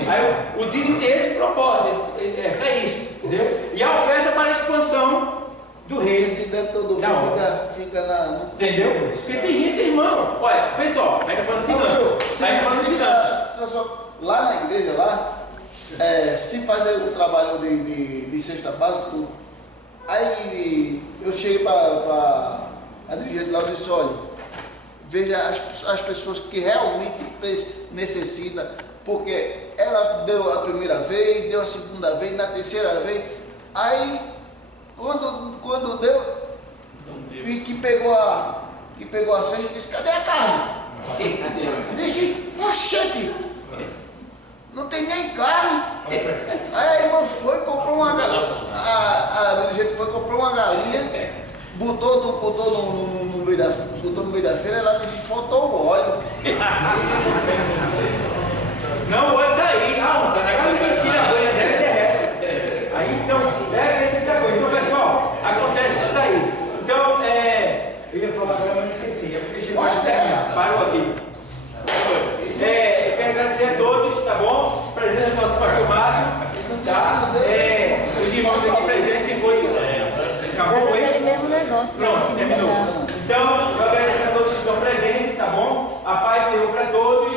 Aí, o dízimo tem esse propósito, é para isso, entendeu? E a oferta para a expansão do reino. Esse dentro todo mundo fica na. Entendeu? Porque tem gente, irmão, olha, fez só, aí tá falando finanças. Aí tá falando finanças. Lá na igreja, se faz o trabalho de cesta básica, tudo. Aí eu cheguei para a dirigente lá e disse, olha, veja as pessoas que realmente necessitam, porque ela deu a primeira vez, deu a segunda vez, na terceira vez, aí quando deu, e que pegou a cesta, disse, cadê a carne? Disse, oxente, não tem nem carne. Aí a irmã foi, comprou uma galinha, a dirigente foi, comprou uma galinha, botou no meio da feira, ela disse, faltou o óleo. Não, o óleo está aí, não, está na galinha, tira a banha dela e derrete. Aí então, é muita coisa. Então, pessoal, acontece isso daí. Então, eu ia falar agora, mas não esqueci, é porque chegou a terra, parou aqui. Eu quero agradecer a todos, tá bom? Presença do nosso pastor Márcio, tá? Os irmãos aqui presentes, que foi. Acabou, foi? Aquele mesmo negócio. Pronto, terminou. Então, eu agradeço a todos que estão presentes, tá bom? A paz seja para todos.